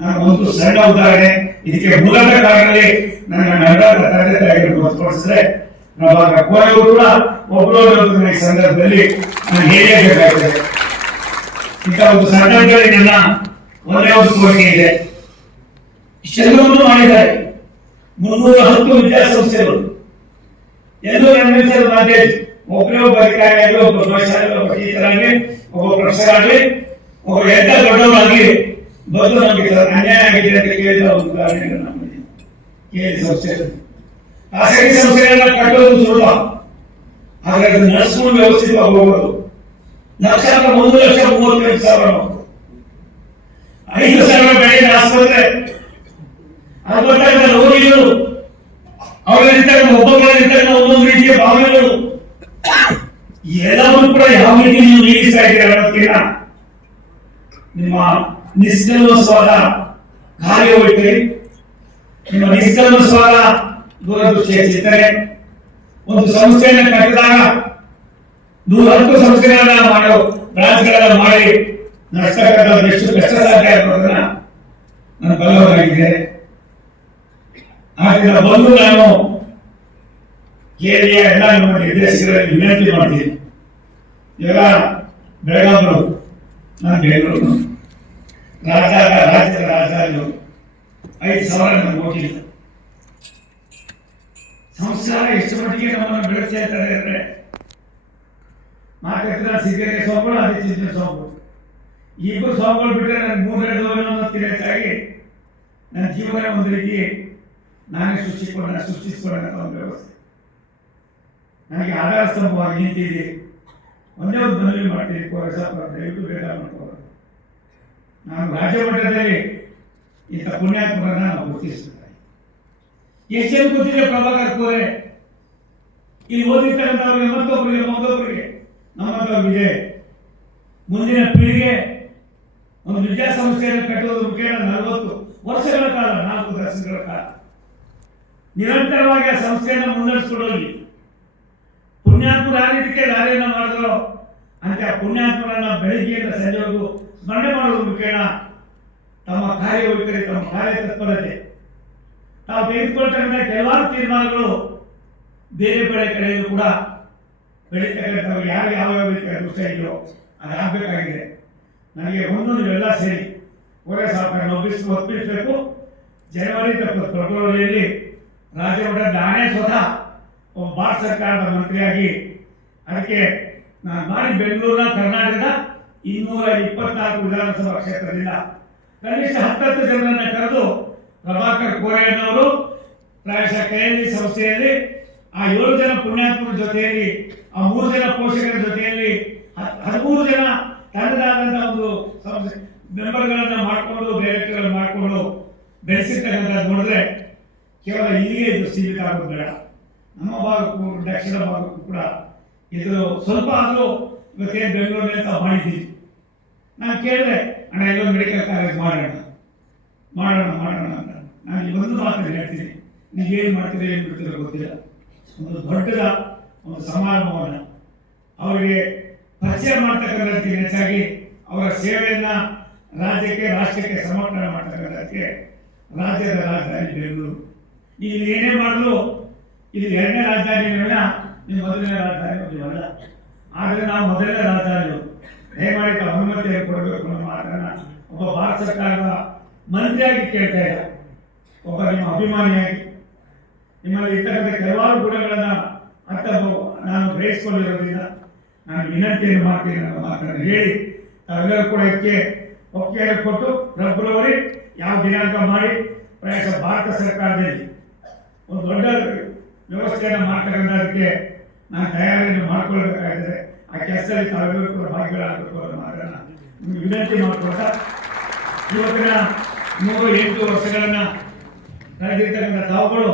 ನಾನು ಒಂದು ಸಣ್ಣ ಉದಾಹರಣೆ. ಇದಕ್ಕೆ ಮೂಲದ ಕಾರಣದಲ್ಲಿ ನನ್ನ ನಡೆದ ತಂದೆ ತಾಯಿಗಳು ತೋರಿಸಿದ್ರೆ ನಾವು ಆಗ ಕೂಡ ಒಬ್ಬರು ಸಂದರ್ಭದಲ್ಲಿ ನಾನು ಹೇಳಲೇಬೇಕಾಗಿದೆ ಒಂದು ಸಂದರ್ಭದಲ್ಲಿ ನನ್ನ ಒಂದೇ ಒಂದು ಕೋರಿಕೆ ಇದೆ. ಇಷ್ಟೆಲ್ಲವನ್ನು ಮಾಡಿದ್ದಾರೆ. ಮುನ್ನೂರ ಹತ್ತು ವಿದ್ಯಾಸಂಸ್ಥೆಗಳು. ಎಲ್ಲೂ ನಿರ್ಮಿಸಿದ ಮಧ್ಯೆ ಒಬ್ಬರೇ ಒಬ್ಬ ಅಧಿಕಾರಿ ಆಗಲಿ, ಒಬ್ಬ ಪ್ರೊಫೆಸರ್ ಒಬ್ಬ ಟೀಚರ್ ಆಗಲಿ, ಒಬ್ಬ ಪ್ರೊಫೆಸರ್ ಆಗಲಿ, ಒಬ್ಬ ಎಂತ ದೊಡ್ಡವರಾಗಲಿ ಬಂದು ನಮಗೆ ಅನ್ಯಾಯ ಆಗಿದೆ ಅಂತ ಕೇಳಿದ ಒಂದು ಉದಾಹರಣೆಗಳು ನಮ್ಮಲ್ಲಿ ಕೇಳಿ ಸಂಸ್ಥೆಗಳು ಖಾಸಗಿ ಸಂಸ್ಥೆಗಳನ್ನ ಕಟ್ಟೋದು ಸುಲಭ. ಆದ್ರೆ ಅದು ನಡೆಸ್ಕೊಂಡು ವ್ಯವಸ್ಥಿತವಾಗಿ ಹೋಗೋದು. ಲಕ್ಷ ಅಥವಾ ಒಂದು ಲಕ್ಷ ಮೂವತ್ತೈದು ಸಾವಿರ ಮಕ್ಕಳು ಐದು ಸಾವಿರ ಬೆಳೆದ ಆಸ್ಪತ್ರೆ ಅದು ಗೊತ್ತಾಗ ರೋಗಿಗಳು ಅವರಲ್ಲಿದ್ದಾಗ ಒಬ್ಬೊಬ್ಬರಲ್ಲಿದ್ದಾಗ ಒಂದೊಂದು ರೀತಿಯ ಭಾವನೆಗಳು ಈ ಎಲ್ಲವನ್ನು ಕೂಡ ಯಾವ ರೀತಿ ನೀವು ನೀಗಿಸ್ತಾ ಇದ್ದೀರಾ ಅನ್ನೋದಕ್ಕಿಂತ ನಿಮ್ಮ ನಿಷ್ಕಲ್ಮಸವಾದ ಕಾರ್ಯವೈಖರಿ ನಿಮ್ಮ ನಿಷ್ಕಲ್ಮಸವಾದ ದೂರದೃಷ್ಟಿಯ ಚಿಂತನೆ ಒಂದು ಸಂಸ್ಥೆಯನ್ನು ಕಟ್ಟಿದಾಗ ನೂರ ಹತ್ತು ಸಂಸ್ಥೆಗಳನ್ನ ಮಾಡೋ ಬ್ರಾಂಚ್ಗಳನ್ನ ಮಾಡಿ ನಡೆಸ್ತಕ್ಕಂಥ ಎಷ್ಟು ಕಷ್ಟ ಸಾಧ್ಯ ಅನ್ನೋದನ್ನ ನಾನು ಆದ್ರಿಂದ ಬಂದು ನಾನು ಕೇಳಿಯ ಎಲ್ಲ ನಿರ್ದೇಶಕರಲ್ಲಿ ವಿನಂತಿ ಮಾಡ್ತೀನಿ. ಇವೆಲ್ಲ ಬೆಳಗಾವರು, ನಾನು ಬೆಂಗಳೂರು. ರಾಜ ರಾಜ್ಯದ ರಾಜಧಾನಿಗಳು ಐದು ಸಾವಿರ ನನಗೆ ಹೋಗಿಲ್ಲ ಸಂಸಾರ ಎಷ್ಟು ಮಟ್ಟಿಗೆ ನಮ್ಮನ್ನು ಬೆಳೆಸ್ತಾ ಇದ್ದಾರೆ ಅಂದ್ರೆ ಮಾತಾಡ್ತಿದ್ರೆ ಸಿದ್ಧರಿಗೆ ಸ್ವಾಮಿಗಳು ಅದೇ ಚಿಂತನೆ ಸ್ವಾಮಿಗಳು ಇಬ್ಬರು ಸ್ವಾಮಿಗಳು ಬಿಟ್ಟರೆ ನನಗೆ ಮೂರೆರಡು ಅನ್ನೋದು ಹೆಚ್ಚಾಗಿ ನನ್ನ ಜೀವನ ಒಂದು ರೀತಿ ನಾನೇ ಸೃಷ್ಟಿಸಿಕೊಂಡ ಒಂದು ವ್ಯವಸ್ಥೆ. ನನಗೆ ಆಧಾರ ಸ್ತಂಭವಾಗಿ ನಿಂತಿದೆ. ಒಂದೇ ಒಂದು ಮನವಿ ಮಾಡ್ತೀನಿ ಕೋರಸಪ್ಪ ದಯವಿಟ್ಟು ಬೇಡ ಮಾಡ್ಕೋದು ನಾನು ರಾಜ್ಯ ಮಟ್ಟದಲ್ಲಿ ಇಂಥ ಪುಣ್ಯಾತ್ಮರನ್ನ ನಾವು ಗುರುತಿಸ್ತಾರೆ ಎಷ್ಟೇ ಗೊತ್ತಿದೆ ಪ್ರಭಾಕರ್ ಕೋರೆ? ಇಲ್ಲಿ ಓದಿರ್ತಕ್ಕಂಥವ್ರಿಗೆ ಮತ್ತೊಬ್ಬರಿಗೆ ಮತ್ತೊಬ್ಬರಿಗೆ ನಮ್ಮಂಥವ್ರಿಗೆ ಮುಂದಿನ ಪೀಳಿಗೆ ಒಂದು ವಿದ್ಯಾಸಂಸ್ಥೆಯನ್ನು ಕಟ್ಟುವುದು ಕೇವಲ ನಲವತ್ತು ವರ್ಷಗಳ ಕಾಲ, ನಾಲ್ಕು ದಶಕಗಳ ಕಾಲ. ನಿರಂತರವಾಗಿ ಆ ಸಂಸ್ಥೆಯನ್ನು ಮುನ್ನಡೆಸ್ಕೊಂಡು ಪುಣ್ಯಾತ್ಮರ ಆಗಿದ್ದಕ್ಕೆ ದಾರಿಯನ್ನು ಮಾಡಿದ್ರು ಅಂತ ಪುಣ್ಯಾತ್ಮರನ್ನ ಬೆಳಿಗ್ಗೆಯಿಂದ ಸಂಜೆವರೆಗೂ ಸ್ಮರಣೆ ಮಾಡುವುದು ಮುಖೇಣ ತಮ್ಮ ಕಾರ್ಯವೈಖರಿ, ತಮ್ಮ ಕಾರ್ಯತತ್ಪರತೆ. ತಾವು ತೆಗೆದುಕೊಳ್ತಕ್ಕಂಥ ಕೆಲವಾರು ತೀರ್ಮಾನಗಳು ಬೇರೆ ಬೇರೆ ಕಡೆಯಲ್ಲೂ ಕೂಡ ಬೆಳೀತಕ್ಕಂಥವ್ರು ಯಾರು ಯಾವ ಯಾವ ರೀತಿಯ ಇದೆಯೋ ಅದು ಆಗಬೇಕಾಗಿದೆ. ನನಗೆ ಒಂದೊಂದು ಎಲ್ಲ ಸೇರಿ ಕೋರೆ ಸಾಫ್ಟ್ವೇರ್ ಒಪ್ಪಿಸಿ ಒಪ್ಪಿಸಬೇಕು. ಜನವರಿ ಫೆಬ್ರವರಿಯಲ್ಲಿ ರಾಜ್ಯ ಮಟ್ಟದ ನಾನೇ ಸ್ವತಃ ಒಬ್ಬ ಭಾರತ ಸರ್ಕಾರದ ಮಂತ್ರಿಯಾಗಿ ಅದಕ್ಕೆ ನಾನು ಮಾಡಿ ಬೆಂಗಳೂರಿನ ಕರ್ನಾಟಕದ ಇನ್ನೂರ ಇಪ್ಪತ್ನಾಲ್ಕು ವಿಧಾನಸಭಾ ಕ್ಷೇತ್ರದಿಂದ ಕನಿಷ್ಠ ಹತ್ತತ್ತು ಜನರನ್ನು ಕರೆದು ಪ್ರಭಾಕರ್ ಕೋರೆಯನ್ನವರು ಪ್ರಾಯಶಃ ಕೈಯಲ್ಲಿ ಸಂಸ್ಥೆಯಲ್ಲಿ ಆ ಏಳು ಜನ ಪುಣ್ಯಾತ್ಮರ ಜೊತೆಯಲ್ಲಿ, ಆ ಮೂರು ಜನ ಪೋಷಕರ ಜೊತೆಯಲ್ಲಿ ಹದಿಮೂರು ಜನ ತನ್ನದಾದಂತಹ ಒಂದು ಮೆಂಬರ್ಗಳನ್ನ ಮಾಡಿಕೊಂಡು ಡೈರೆಕ್ಟರ್ಗಳನ್ನ ಮಾಡಿಕೊಂಡು ಬೆಳೆಸಿರ್ತಕ್ಕಂಥದ್ದು ನೋಡಿದ್ರೆ ಕೇವಲ ಇಲ್ಲಿಗೆ ಇದು ಸೀಮಿತ ಆಗೋದು ಬೇಡ. ನಮ್ಮ ಭಾಗಕ್ಕೂ, ದಕ್ಷಿಣ ಭಾಗಕ್ಕೂ ಕೂಡ ಇದು ಸ್ವಲ್ಪ ಆದರೂ ಇವತ್ತೇನು ಬೆಂಗಳೂರಿನಲ್ಲಿ ಅಂತ ಮಾಡಿದ್ದೀವಿ ನಾನು ಕೇಳಿದೆ, ಅಣ್ಣ, ಇಲ್ಲೊಂದು ಮೆಡಿಕಲ್ ಕಾಲೇಜ್ ಮಾಡೋಣ ಮಾಡೋಣ ಮಾಡೋಣ ಅಂತ. ನಾನು ಒಂದು ಮಾತನ್ನು ಹೇಳ್ತೀನಿ. ನೀವು ಏನು ಮಾಡ್ತೀರಿ ಏನು ಬಿಡ್ತೀರೋ ಗೊತ್ತಿಲ್ಲ. ಒಂದು ದೊಡ್ಡದ ಒಂದು ಸಮಾರಂಭವನ್ನು ಅವರಿಗೆ ಪರಿಚಯ ಮಾಡ್ತಕ್ಕಂಥದ್ದಕ್ಕೆ ಹೆಚ್ಚಾಗಿ ಅವರ ಸೇವೆಯನ್ನು ರಾಜ್ಯಕ್ಕೆ, ರಾಷ್ಟ್ರಕ್ಕೆ ಸಮರ್ಪಣೆ ಮಾಡ್ತಕ್ಕಂಥದ್ದಕ್ಕೆ ರಾಜ್ಯದ ರಾಜಧಾನಿ ಬೆಂಗಳೂರು. ಇಲ್ಲಿ ಏನೇ ಮಾಡಿದ್ರು, ಇಲ್ಲಿ ಎರಡನೇ ರಾಜಧಾನಿ ನೀವು ಮೊದಲನೇ ರಾಜಧಾನಿ ಅಲ್ಲ. ಆದರೆ ನಾವು ಮೊದಲನೇ ರಾಜಧಾನಿ ದಯಮಾಡಿ ಅನುಮತಿ ಕೊಡಬೇಕು ಮಾತನ್ನ ಒಬ್ಬ ಭಾರತ ಸರ್ಕಾರದ ಮಂತ್ರಿಯಾಗಿ ಕೇಳ್ತಾ ಇಲ್ಲ ಒಬ್ಬ ನಿಮ್ಮ ಅಭಿಮಾನಿಯಾಗಿ. ನಿಮ್ಮಲ್ಲಿ ಇರ್ತಕ್ಕಂಥ ಕೆಲವಾರು ಗುಣಗಳನ್ನ ಅರ್ಥ ನಾನು ಗ್ರಹಿಸಿಕೊಂಡಿರೋದ್ರಿಂದ ನಾನು ವಿನಂತಿಯನ್ನು ಮಾಡ್ತೀನಿ ಅನ್ನೋ ಮಾತನ್ನು ಹೇಳಿ. ತಾವೆಲ್ಲರೂ ಕೂಡ ಇದಕ್ಕೆ ಒಪ್ಪಿಗೆ ಕೊಟ್ಟು ಫೆಬ್ರವರಿ ಯಾವ ದಿನಾಂಕ ಮಾಡಿ ಪ್ರಯಾಸ ಭಾರತ ಸರ್ಕಾರದಲ್ಲಿ ಒಂದು ದೊಡ್ಡ ವ್ಯವಸ್ಥೆಯನ್ನು ಮಾಡ್ತಕ್ಕಂಥದಕ್ಕೆ ನಾನು ತಯಾರಿಯನ್ನು ಮಾಡ್ಕೊಳ್ಬೇಕಾಗಿದೆ ಆ ಕೆಲಸದಲ್ಲಿ ತಾವೆಲ್ಲರೂ ಕೂಡ ಭಾಗಿಗಳಾಗಬೇಕು ಅನ್ನೋ ಮಾತನ್ನು ವಿನಂತಿ ಮಾಡಿಕೊಳ್ತಾ. ಇವತ್ತಿನ ಮೂರು ಎಂಟು ವರ್ಷಗಳನ್ನು ಕಳೆದಿರ್ತಕ್ಕಂಥ ತಾವುಗಳು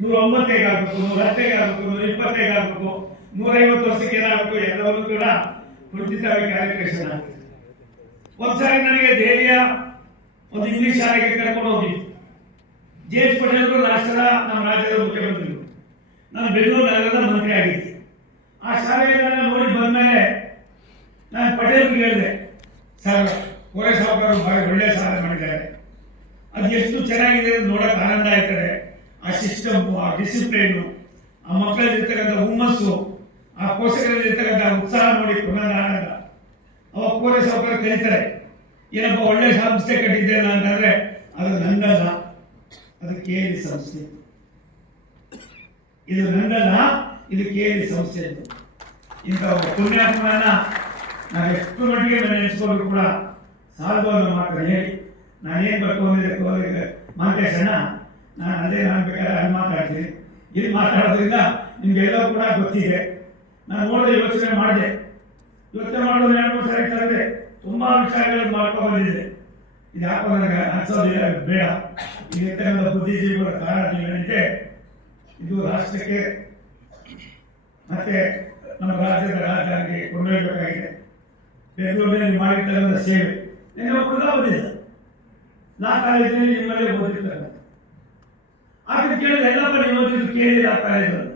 ನೂರ ಒಂಬತ್ತೈದು ಆಗ್ಬೇಕು ನೂರ ಹತ್ತೈದು ಆಗ್ಬೇಕು ನೂರ ಇಪ್ಪತ್ತೈದು ಆಗ್ಬೇಕು ನೂರೈವತ್ತು ವರ್ಷಕ್ಕೆ ಏನಾಗಬೇಕು ಎಲ್ಲವನ್ನೂ ಕೂಡ ಕುಳಿತಿದ್ದಾವೆ ಕ್ಯಾಲ್ಕುಲೇಷನ್ ಒಂದ್ಸಾರಿ ನನಗೆ ದೆಹಲಿಯ ಒಂದು ಇಂಗ್ಲಿಷ್ ಶಾಲೆಗೆ ಕರ್ಕೊಂಡು ಹೋಗಿ. ಜೆ ಎಚ್ ಪಟೇಲ್ರು ರಾಷ್ಟ್ರದ ನಮ್ಮ ರಾಜ್ಯದ ಮುಖ್ಯಮಂತ್ರಿಗಳು. ನಾನು ಬೆಂಗಳೂರು ನಗರದ ಮಂತ್ರಿ ಆಗಿದ್ದೆ. ಆ ಶಾಲೆಗಳನ್ನ ನೋಡಿ ಬಂದಮೇಲೆ ನಾನು ಪಟೇಲ್ಗೆ ಹೇಳಿದೆ, ಸರ್, ಕೋರೆ ಸಾವುಕಾರರು ಬಹಳ ಒಳ್ಳೆಯ ಸಾಧನೆ ಮಾಡಿದ್ದಾರೆ. ಅದು ಎಷ್ಟು ಚೆನ್ನಾಗಿದೆ ನೋಡಕ್ ಆನಂದ ಆಯ್ತದೆ. ಆ ಸಿಸ್ಟಮ್ ಆ ಡಿಸಿಪ್ಲಿನ್ ಆ ಮಕ್ಕಳಲ್ಲಿರ್ತಕ್ಕಂಥ ಹುಮ್ಮಸ್ಸು, ಆ ಪೋಷಕರಲ್ಲಿರ್ತಕ್ಕಂಥ ಉತ್ಸಾಹ ನೋಡಿ ಪುನಃ ಅವಾಗ ಕೋರೆ ಸಾವುಕಾರ ಕರೀತಾರೆ, ಏನಪ್ಪ ಒಳ್ಳೆ ಸಂಸ್ಥೆ ಕಟ್ಟಿದ್ದೇನ ಅಂತಂದ್ರೆ, ಅದು ನಂದಲ್ಲ. ಅದು ಕೇಳಿ ಸಂಸ್ಥೆ. ಇದು ನಂದಲ್ಲ, ಇದು ಕೇಳಿ ಸಂಸ್ಥೆ. ಇಂಥ ಪುಣ್ಯಾತ್ಮನ ನಾವು ಎಷ್ಟು ಮಟ್ಟಿಗೆ ನೆನೆಸ್ಕೊಂಡು ಕೂಡ ಸಾಧುವನ್ನು ಮಾತ್ರ ಹೇಳಿ. ನಾನೇನು ಬರ್ಕೊಂಡಿದ್ದೆ ಕೋರಿಗೆ ಮಾಂತೇಶಣ್ಣ? ನಾನು ಅದೇ ನಾನು ಬೇಕಾದ್ರೆ ಮಾತಾಡ್ತೀನಿ. ಇಲ್ಲಿ ಮಾತಾಡೋದ್ರಿಂದ ನಿಮ್ಗೆಲ್ಲ ಕೂಡ ಗೊತ್ತಿದೆ. ನಾನು ನೋಡಿದೆ, ಯೋಚನೆ ಮಾಡಿದೆ. ಯೋಚನೆ ಮಾಡೋದು ಎರಡು ಮೂರು ಸಾರಿ ತರದೆ ತುಂಬಾ ವಿಚಾರಗಳನ್ನು ಮಾಡ್ಕೊಂಡಿದೆ ಇದು ಯಾಕೋ ನನಗೆ ಅನ್ಸೋದಿಲ್ಲ ಬೇಡ. ಇಲ್ಲಿರ್ತಕ್ಕಂಥ ಬುದ್ಧಿಜೀವಿಗಳ ಏನಿದೆ ಇದು ರಾಷ್ಟ್ರಕ್ಕೆ ಮತ್ತೆ ನಮ್ಮ ರಾಜ್ಯದ ರಾಜಧಾನಿಗೆ ಕೊಂಡೊಯ್ಯಬೇಕಾಗಿದೆ. ಬೆಂಗಳೂರಿನಲ್ಲಿ ಮಾಡಿರ್ತಕ್ಕಂಥ ಸೇವೆ. ನಿನ್ನೆ ಕೂಡ ಬಂದಿಲ್ಲ. ನಾ ಕಾಲೇಜಿನಲ್ಲಿ ನಿಮ್ಮಲ್ಲೇ ಓದಿರ್ತಾರೆ ಆದ್ರೆ ಕೇಳಿದ ಎಲ್ಲಪ್ಪ ನೀವು ಕೇಳಿಲ್ಲ ಆ ಕಾಲೇಜಲ್ಲಿ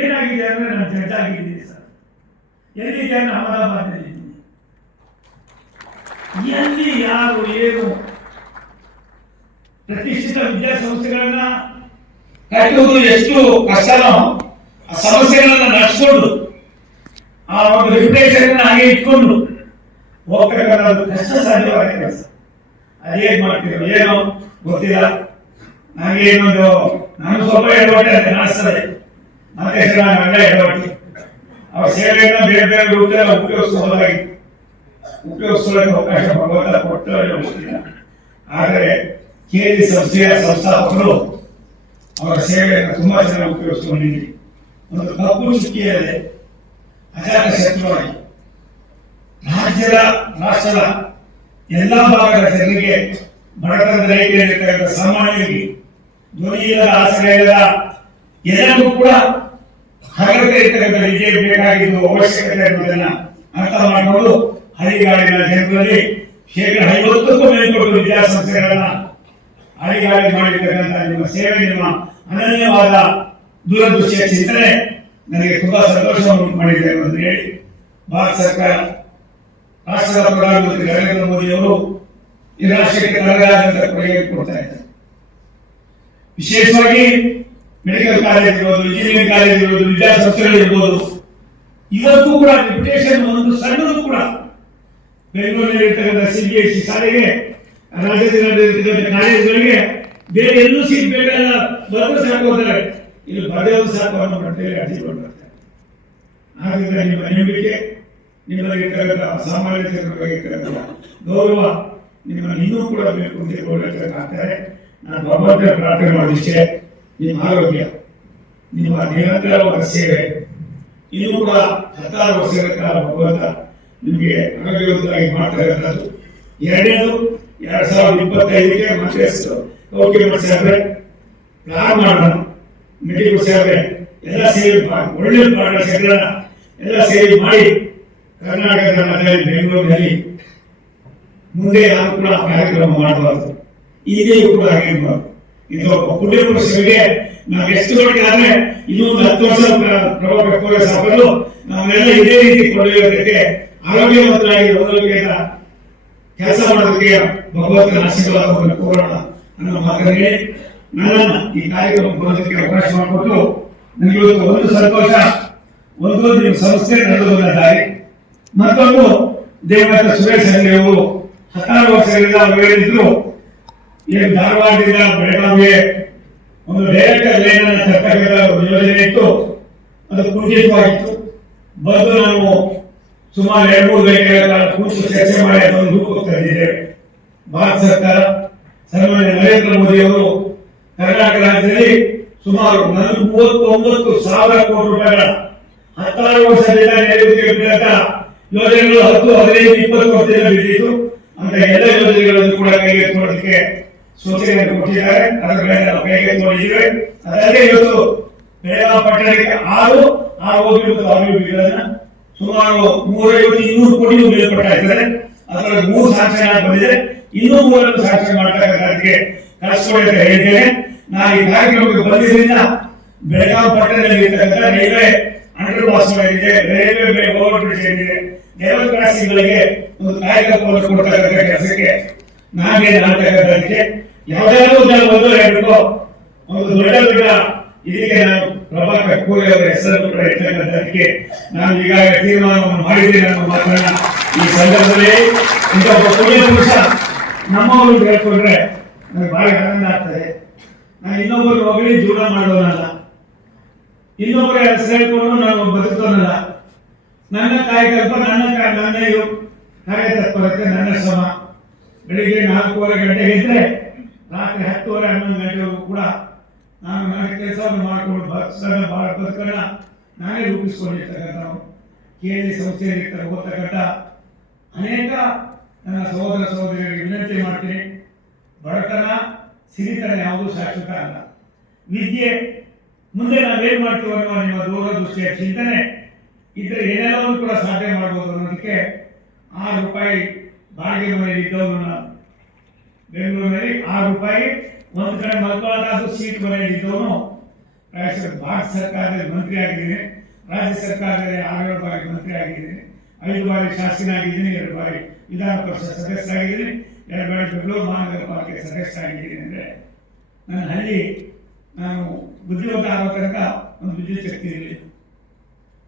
ಏನಾಗಿದೆ ಅಂದ್ರೆ, ನಾನು ಜಡ್ಜ್ ಆಗಿದ್ದೀನಿ ಸರ್. ಎಲ್ಲಿದೆ ಅಂದ್ರೆ ಅಹಮದಾಬಾದ್ನಲ್ಲಿ ಇದ್ದೀನಿ ಎಲ್ಲಿ, ಯಾರು, ಏನು ಪ್ರತಿಷ್ಠಿತ ವಿದ್ಯಾಸಂಸ್ಥೆಗಳನ್ನ ಕಟ್ಟುವುದು, ಎಷ್ಟು ಕಷ್ಟನೋ ಆ ಸಮಸ್ಯೆಗಳನ್ನ ನಡೆಸ್ಕೊಂಡು, ಆ ಒಂದು ರಿಪ್ಯುಟೇಷನ್ ಹಾಗೆ ಇಟ್ಕೊಂಡು ಹೋಗ್ತಕ್ಕಂಥ ಕಷ್ಟ ಸಾಧ್ಯವಾಗಿದೆ ಕೆಲಸ ಅದೇನ್ ಮಾಡ್ತೀರೋ ಏನೋ ಗೊತ್ತಿಲ್ಲ. ನನಗೆ ಇನ್ನೊಂದು ನಾನು ಸ್ವಲ್ಪ ಎಡವಟ್ಟೆ ಕಾಣಿಸ್ತದೆ ಮತ್ತೆ ನಾನು ಅಡ್ಡ ಎಡವಟ್ಟೆ ಅವ್ರ ಸೇವೆಯನ್ನು ಬೇರೆ ಬೇರೆ ರೂಪದಲ್ಲಿ ಉಪಯೋಗಿಸಬಹುದಾಗಿ. ಉಪಯೋಗಿಸಲಿಕ್ಕೆ ಅವಕಾಶ ಭಗವಂತ ಕೊಟ್ಟು ಗೊತ್ತಿಲ್ಲ ಆದರೆ ಜಿ ಸಂಸ್ಥೆಯ ಸಂಸ್ಥಾಪಕರು ಅವರ ಸೇವೆಯನ್ನು ತುಂಬಾ ಚೆನ್ನಾಗಿ ಉಪಯೋಗಿಸಿಕೊಂಡಿದ್ದೀರಿ. ಒಂದು ಕಪ್ಪು ಚುಕ್ಕಿಯಲ್ಲಿ ಅಜಾತ ಶತ್ರುವಾಗಿ ರಾಜ್ಯದ ರಾಷ್ಟ್ರದ ಎಲ್ಲ ಭಾಗದ ಜನರಿಗೆ ಬಡತನದ ರೇಖೆಯಲ್ಲಿರ್ತಕ್ಕಂಥ ಸಾಮಾನ್ಯರಿಗೆ ಆಸರೆ ಇಲ್ಲ ಎಲ್ಲರಿಗೂ ಕೂಡ ಹಗರದೇ ಇರ್ತಕ್ಕಂಥ ವಿಜಯ ಬೇಕಾಗಿದ್ದು ಅವಶ್ಯಕತೆ ಇರುವುದನ್ನ ಅರ್ಥ ಮಾಡಿಕೊಂಡು ಹಳಿಗಾಡಿನ ಜನರಲ್ಲಿ ಶೇಕಡ ಐವತ್ತಕ್ಕೂ ಮೇಲ್ಪಟ್ಟು ವಿದ್ಯಾಸಂಸ್ಥೆಗಳನ್ನ ಹಳಿಗಾಡಿ ಮಾಡಿರ್ತಕ್ಕಂಥ ನಿಮ್ಮ ಸೇವೆ, ನಿಮ್ಮ ಅನನ್ಯವಾದ ದೂರದೃಷ್ಟಿಯ ಚಿಂತನೆ ನನಗೆ ತುಂಬಾ ಸಂತೋಷವನ್ನು ಮಾಡಿದೆ ಅಂತ ಹೇಳಿ ಭಾರತ ಸರ್ಕಾರ ರಾಷ್ಟ್ರದ ಪ್ರಧಾನಮಂತ್ರಿ ನರೇಂದ್ರ ಮೋದಿ ಅವರು ಈ ರಾಷ್ಟ್ರಕ್ಕೆ ತನ್ನದಾದಂತ ಕೊಡುಗೆ ಕೊಡ್ತಾ ವಿಶೇಷವಾಗಿ ಮೆಡಿಕಲ್ ಕಾಲೇಜ್ ಇರ್ಬೋದು ಇಂಜಿನಿಯರಿಂಗ್ ಕಾಲೇಜ್ ಇರ್ಬೋದು, ವಿದ್ಯಾಸಂಸ್ಥೆಗಳು ಇರ್ಬೋದು. ಇವತ್ತು ಕೂಡ ರೆಪ್ಯುಟೇಷನ್ ಒಂದು ಸಣ್ಣದು ಕೂಡ. ಬೆಂಗಳೂರಿನಲ್ಲಿ ಎಸ್ ಸಿ ಶಾಲೆಗೆ ರಾಜ್ಯದಲ್ಲಿರ್ತಕ್ಕಂಥ ಕಾಲೇಜುಗಳಿಗೆ ಬೇರೆ ಎಲ್ಲೂ ಸೀಟ್ ಬೇಕಾದ ಬರೆದು ಸಾಕು ಅಂತಾರೆ. ಇಲ್ಲಿ ಬರೆಯೋದು ಸಾಕು ಅನ್ನೋ ಮಟ್ಟದಲ್ಲಿ ಅರ್ಜಿ ಬರ್ತಾರೆ ಆದ್ರಿಂದ ನಿಮ್ಮ ನಂಬಿಕೆ ನಿಮ್ಮಲ್ಲಿರ್ತಕ್ಕಂಥ ಸಾಮಾನ್ಯ ಜನರ ಬಗ್ಗೆ ಗೌರವ ನಿಮ್ಮನ್ನು ಇನ್ನೂ ಕೂಡ ಬೇಕು ಅಂತ ತಿಳ್ಕೊಳ್ಳಬೇಕಾಗ್ತಾರೆ ನಾನು ಭಗವಂತನ ಪ್ರಾರ್ಥನೆ ವಿಷಯ ನಿಮ್ಮ ಆರೋಗ್ಯ, ನಿಮ್ಮ ನಿರಂತರವಾದ ಸೇವೆ. ಇನ್ನೂ ಕೂಡ ಹತ್ತಾರು ವರ್ಷಗಳ ಕಾಲ ಭಗವಂತ ನಿಮಗೆ ಆರೋಗ್ಯವಂತರಾಗಿ ಮಾಡ್ತಕ್ಕಂಥದ್ದು ಎರಡನೇದು, ಎರಡ್ ಸಾವಿರದ ಇಪ್ಪತ್ತೈದಕ್ಕೆ ಮತ್ತೆ ಕೌಟಿ ಮಾಡಿಸಿದ್ರೆ ಪ್ಲಾನ್ ಮಾಡೋಣ. ಮೆಡಿಕಲ್ ಸೇವೆ ಎಲ್ಲ ಸೇವೆ ಒಳ್ಳೆ ಪಾಠಶಾಲೆಗಳನ್ನ ಎಲ್ಲ ಸೇವೆ ಮಾಡಿ ಕರ್ನಾಟಕದ ಮನೆಯಲ್ಲಿ ಬೆಂಗಳೂರಿನಲ್ಲಿ ಮುಂದೆ ಯಾರು ಕೂಡ ಕಾರ್ಯಕ್ರಮ ಮಾಡಬಾರದು. ಈಗಲೂ ಕೂಡ ಆಗಿರಬಾರ್ದು ಇದು ಕುಟುಂಬ ಪುರುಷರಿಗೆ ನಾವು ಎಷ್ಟು ಗಂಟೆ ಆದ್ರೆ ಇನ್ನೂ ಒಂದು ಹತ್ತು ವರ್ಷ ಪ್ರ- ಪ್ರಭಾವ ಸಾಕಲು ನಾವೆಲ್ಲ ಇದೇ ರೀತಿ ಕೊಡಲಿಕ್ಕೆ ಆರೋಗ್ಯವಂತರಾಗಿ ಆರೋಗ್ಯದ ಕೆಲಸ ಮಾಡೋದಕ್ಕೆ ಭಗವಂತನ ಆಶೀರ್ವಾದವನ್ನು ಕೋರೋಣ ಅನ್ನೋ ಹಾಗಾಗಿ ನಾನು ನನ್ನನ್ನು ಈ ಕಾರ್ಯಕ್ರಮ ಬರೋದಕ್ಕೆ ಅವಕಾಶ ಮಾಡಿಕೊಟ್ಟು ನನಗೆ ಇವತ್ತು ಒಂದು ಸಂತೋಷ, ಒಂದು ನಿಮ್ಮ ಸಂಸ್ಥೆ ನಡೆದು ಬಂದ ದಾರಿ ಮತ್ತೊಂದು ದೇವತ ಸುರೇಶ್ ಅಂಗಡಿ ಅವರು ಹತ್ತಾರು ವರ್ಷಗಳಿಂದ ಅವರು ಹೇಳಿದ್ರು ಏನು ಧಾರವಾಡದಿಂದ ಬೆಳಗಾವಿಗೆ ಒಂದು ಡೈರೆಕ್ಟರ್ ಲೈನ್ ಅನ್ನು ಸರ್ಕಾರದ ಯೋಜನೆ ಇತ್ತು. ಅದು ಕುಂಠಿತವಾಗಿತ್ತು ಬಂದು ನಾವು ಸುಮಾರು ಎರಡು ಮೂರು ಗಂಟೆಗಳ ಕಾಲ ಕೂತು ಚರ್ಚೆ ಮಾಡಿ ಅದನ್ನು ರೂಪಕ್ಕೆ ತಂದಿದ್ದೇವೆ ಭಾರತ ಸರ್ಕಾರ, ಸನ್ಮಾನ್ಯ ನರೇಂದ್ರ ಮೋದಿ ಅವರು ಕರ್ನಾಟಕ ರಾಜ್ಯದಲ್ಲಿ ಸುಮಾರು ಮೂವತ್ತೊಂಬತ್ತು ಸಾವಿರ ಕೋಟಿ ರೂಪಾಯಿಗಳ ಹತ್ತಾರು ವರ್ಷದಿಂದ ಬಿದ್ದಂತ ಯೋಜನೆಗಳು ಹತ್ತು, ಹದಿನೈದು, ಇಪ್ಪತ್ತು ವರ್ಷದಿಂದ ಬಿದ್ದಿತ್ತು. ಅಂತ ಎಲ್ಲ ಯೋಜನೆಗಳನ್ನು ಕೂಡ ಕೈಗೆತ್ತಿಕೊಳ್ಳೋದಕ್ಕೆ ಸೂಚನೆಯನ್ನು ಕೊಟ್ಟಿದ್ದಾರೆ ಅದರ ಮೇಲೆ ನಾವು ಕೈಗೆತ್ತಿಕೊಂಡಿದ್ದೇವೆ ಅದಲ್ಲದೆ ಇವತ್ತು ಬೆಳಗಾವಿ ಪಟ್ಟಣಕ್ಕೆ ಆರು ಆರು ಮತ್ತು ಅಭಿವೃದ್ಧಿಗಳನ್ನ ಸುಮಾರು ನೂರೈವತ್ತು ಇನ್ನೂರು ಕೋಟಿ ಇದ್ದಾರೆ ಅದರಲ್ಲಿ ಮೂರು ಸಾಕ್ಷಿ ಬಂದಿದೆ ಇನ್ನೂ ಮೂರನ್ನು ಸಾಕ್ಷಿ ಮಾಡ್ತಕ್ಕಂಥದ್ದಕ್ಕೆ ಕಳಿಸ್ಕೊಳ್ಳಿ ಅಂತ ಹೇಳಿದ್ದೇನೆ ನಾನು ಈ ಕಾರ್ಯಕ್ರಮಕ್ಕೆ ಬಂದಿದ್ದರಿಂದ ಬೆಳಗಾವಿ ಪಟ್ಟಣದಲ್ಲಿ ಇರ್ತಕ್ಕಂಥ ರೈಲ್ವೆ ಅಂಡರ್ ಪಾಸ್ಗಳಿದೆ ರೈಲ್ವೆ ಓವರ್ ಬ್ರಿಡ್ಜ್ ಏನಿದೆ ಲೆವೆಲ್ ಕ್ರಾಸಿಂಗ್ಗಳಿಗೆ ಒಂದು ಕಾರ್ಯಕ್ರಮವನ್ನು ಕೊಡ್ತಕ್ಕಂಥ ಕೆಲಸಕ್ಕೆ. ನಾವೇ ನಾಟಕಕ್ಕೆ ಯಾವುದಾದ್ರೂ ಜನ ಒಂದು ಹೇಳ್ಬೇಕು ಒಂದು ದೊಡ್ಡ ದೊಡ್ಡ ಇದಕ್ಕೆ ನಾನು ಪ್ರಭಾಕರ್ ಕೋರಿ ಅವರ ಹೆಸರನ್ನು ಕೂಡ ಇರ್ತಕ್ಕಂಥದಕ್ಕೆ ನಾನು ಈಗಾಗಲೇ ತೀರ್ಮಾನವನ್ನು ಮಾಡಿದ್ದೇನೆ ಅನ್ನೋ ಮಾತನ್ನ ಈ ಸಂದರ್ಭದಲ್ಲಿ ಇಂಥ ಒಬ್ಬ ಪುಣ್ಯ ನಮ್ಮವರು ಹೇಳ್ಕೊಂಡ್ರೆ ನನಗೆ ಬಹಳ ಆನಂದ ಆಗ್ತದೆ. ನಾನು ಇನ್ನೊಬ್ಬರು ಮಗಳಿ ಜೀವನ ಮಾಡೋನಲ್ಲ. ಇನ್ನೊಬ್ಬರ ಹೆಸರು ಹೇಳ್ಕೊಂಡು ನಾನು ಬದುಕೋನಲ್ಲ ನನ್ನ ಕಾಯಕಲ್ಪ, ನನ್ನ ನನ್ನ ಇದು ಕಾರ್ಯತತ್ಪರತೆ, ನನ್ನ ಶ್ರಮ. ಬೆಳಿಗ್ಗೆ ನಾಲ್ಕೂವರೆ ಗಂಟೆಗೆ ಇದ್ರೆ ರಾತ್ರಿ ಹತ್ತುವರೆ ಹನ್ನೊಂದು ಗಂಟೆವರೆಗೂ ಕೂಡ ನಾನು ನನ್ನ ಕೆಲಸವನ್ನು ಮಾಡಿಕೊಂಡು ಬಸ್ಸನ್ನು ಭಾಳ ಬದುಕನ್ನ ನಾನೇ ರೂಪಿಸಿಕೊಂಡಿರ್ತಕ್ಕಂಥವು ಕೆ ಎಲ್ ಸಂಸ್ಥೆಯಲ್ಲಿ ಇರ್ತ- ಓದ್ತಕ್ಕಂಥ ಅನೇಕ ನನ್ನ ಸಹೋದರ ಸಹೋದರಿಯರಿಗೆ ವಿನಂತಿ ಮಾಡ್ತೀನಿ. ಬಡತನ, ಸಿರಿತನ ಯಾವುದೂ ಶಾಶ್ವತ ಅಲ್ಲ. ವಿದ್ಯೆ, ಮುಂದೆ ನಾವೇನು ಮಾಡ್ತೀವಿ ಅನ್ನೋ ನಿಮ್ಮ ದೂರದೃಷ್ಟಿಯ ಚಿಂತನೆ ಇದ್ರೆ ಏನೆಲ್ಲವನ್ನು ಕೂಡ ಸಾಧ್ಯ ಮಾಡ್ಬೋದು ಅನ್ನೋದಕ್ಕೆ ಆರು ರೂಪಾಯಿ ಬಾಡಿಗೆ ಮನೆಯಲ್ಲಿ ಇದ್ದವನ ನಾನು ಬೆಂಗಳೂರಿನಲ್ಲಿ ಆರು ರೂಪಾಯಿ, ಒಂದು ಕಡೆ ಮಲ್ಕೊಳ್ಳೋದಾದ್ರು ಸೀಟ್ ಮನೆಯಲ್ಲಿ ಇದ್ದವನು. ಭಾರತ ಸರ್ಕಾರದಲ್ಲಿ ಮಂತ್ರಿ ಆಗಿದ್ದೀನಿ. ರಾಜ್ಯ ಸರ್ಕಾರದಲ್ಲಿ ಆರೇಳು ಬಾರಿ ಮಂತ್ರಿ ಆಗಿದ್ದೀನಿ. ಐದು ಬಾರಿ ಶಾಸಕನಾಗಿದ್ದೀನಿ ಎರಡು ಬಾರಿ ವಿಧಾನ ಪರಿಷತ್ ಸದಸ್ಯರಾಗಿದ್ದೀನಿ ಎರಡು ಬಾರಿ ಬೆಂಗಳೂರು ಮಹಾನಗರ ಪಾಲಿಕೆ ಸದಸ್ಯರಾಗಿದ್ದೀನಿ ಅಂದರೆ ನನ್ನ ಹಳ್ಳಿ ನಾನು ಬುದ್ಧಿವಂತ ಆಗೋ ತನಕ ಒಂದು ವಿದ್ಯುತ್ ಶಕ್ತಿ ಇರಲಿ.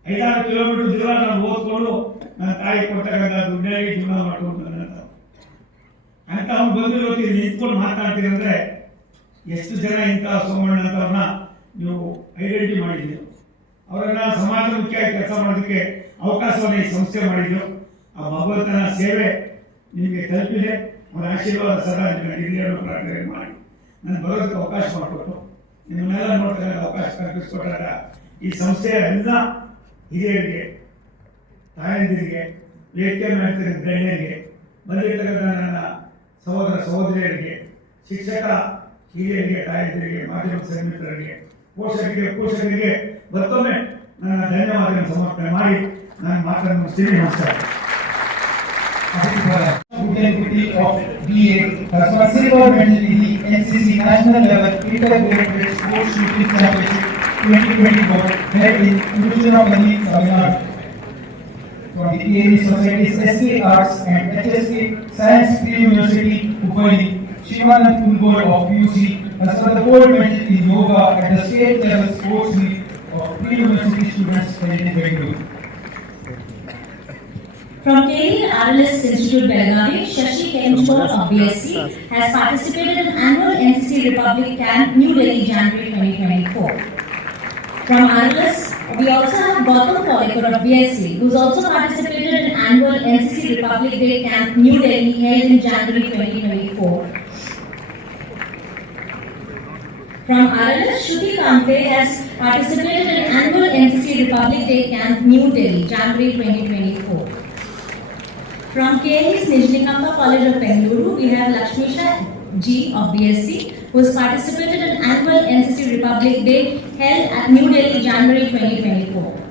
ಐದಾರು ಕಿಲೋಮೀಟರ್ ದೂರ ನಾನು ಓದ್ಕೊಂಡು ನನ್ನ ತಾಯಿ ಕೊಡ್ತಕ್ಕಂಥ ದುಡ್ಡಾಗಿ ಜೀವನ ಮಾಡ್ಕೊಂಡು ಅಂತ ಅವ್ನು ಬಂದು ಇವತ್ತು ಇಲ್ಲಿ ನಿಂತ್ಕೊಂಡು ಮಾತಾಡ್ತೀರಿ ಅಂದ್ರೆ ಎಷ್ಟು ಜನ ಇಂಥ ಸೋಮಣ್ಣ ಅಂತವ್ರನ್ನ ನೀವು ಐಡೆಂಟಿ ಮಾಡಿದ್ದೀರಿ ಅವರನ್ನ ಸಮಾಜಮುಖಿಯಾಗಿ ಕೆಲಸ ಮಾಡೋದಕ್ಕೆ ಅವಕಾಶವನ್ನು ಈ ಸಂಸ್ಥೆ ಮಾಡಿದ್ದು ಆ ಭಗವಂತನ ಸೇವೆ ನಿಮಗೆ ತಲುಪಿದೆ. ಅವರ ಆಶೀರ್ವಾದ ಸದಾ ನಿಮಗೆ ಪ್ರಾರ್ಥನೆ ಮಾಡಿ. ನಾನು ಬರೋದಕ್ಕೆ ಅವಕಾಶ ಮಾಡಿಕೊಟ್ಟು ನಿಮ್ಮನ್ನೆಲ್ಲ ನೋಡ್ತಕ್ಕಂಥ ಅವಕಾಶ ಕಲ್ಪಿಸ್ಕೊಟ್ಟಾಗ ಈ ಸಂಸ್ಥೆಯ ಎಲ್ಲ ಹಿರಿಯರಿಗೆ, ತಾಯಂದಿರಿಗೆ ವೇದಿಕೆ ಮಾಡ್ತಿರೋ ಗಣ್ಯರಿಗೆ ಬಂದಿರತಕ್ಕಂಥ ನನ್ನ ಸಹೋದರ ಸಹೋದರಿಯರಿಗೆ ಶಿಕ್ಷಕೀಯರಿಗೆ ಕಾರ್ಯದರಿಗೆ ಮಾಧ್ಯಮ ಸಮಿತರಿಗೆ ಪೋಷಕರಿಗೆ ಪೋಷಕರಿಗೆ ಮತ್ತೊಮ್ಮೆ ನಾನು ಧನ್ಯವಾದಗಳನ್ನು ಸಮರ್ಪಣೆ ಮಾಡಿ ನನ್ನ ಮಾತನ್ನು ಸ್ಟಾರ್ಟ್ ಮಾಡ್ತಾಯ್ತು. ಬಿ.ಎ. ಫ್ಲಾಸಿಂಗ್ ಗವರ್ನಮೆಂಟ್ ಇನ್ಸಿಸಿ ನ್ಯಾಷನಲ್ 레ವೆಲ್ ಪೀಟಾ From the PAV Society's SK Arts and HSK Science Pre-University, Hubballi, Shivanand Kundgol of UC has won the gold medal in yoga at the state level sports meet of pre-university students held in Bengaluru. From KD RLS Institute Belagavi, Shashi Kenchkor of BSc has participated in annual NCC Republic Camp New Delhi January 2024. From RLS, we also have Gautam Kolikar of BSc who has also participated in annual NCC Republic Day Camp New Delhi held in January 2024. From RLS, Shruti Kampe has participated in annual NCC Republic Day Camp New Delhi January 2024. From KLE's Nijnikamba College of Bengaluru, we have Lakshmisha G of BSc, who has participated in annual NCC Republic Day held at New Delhi, January 2024.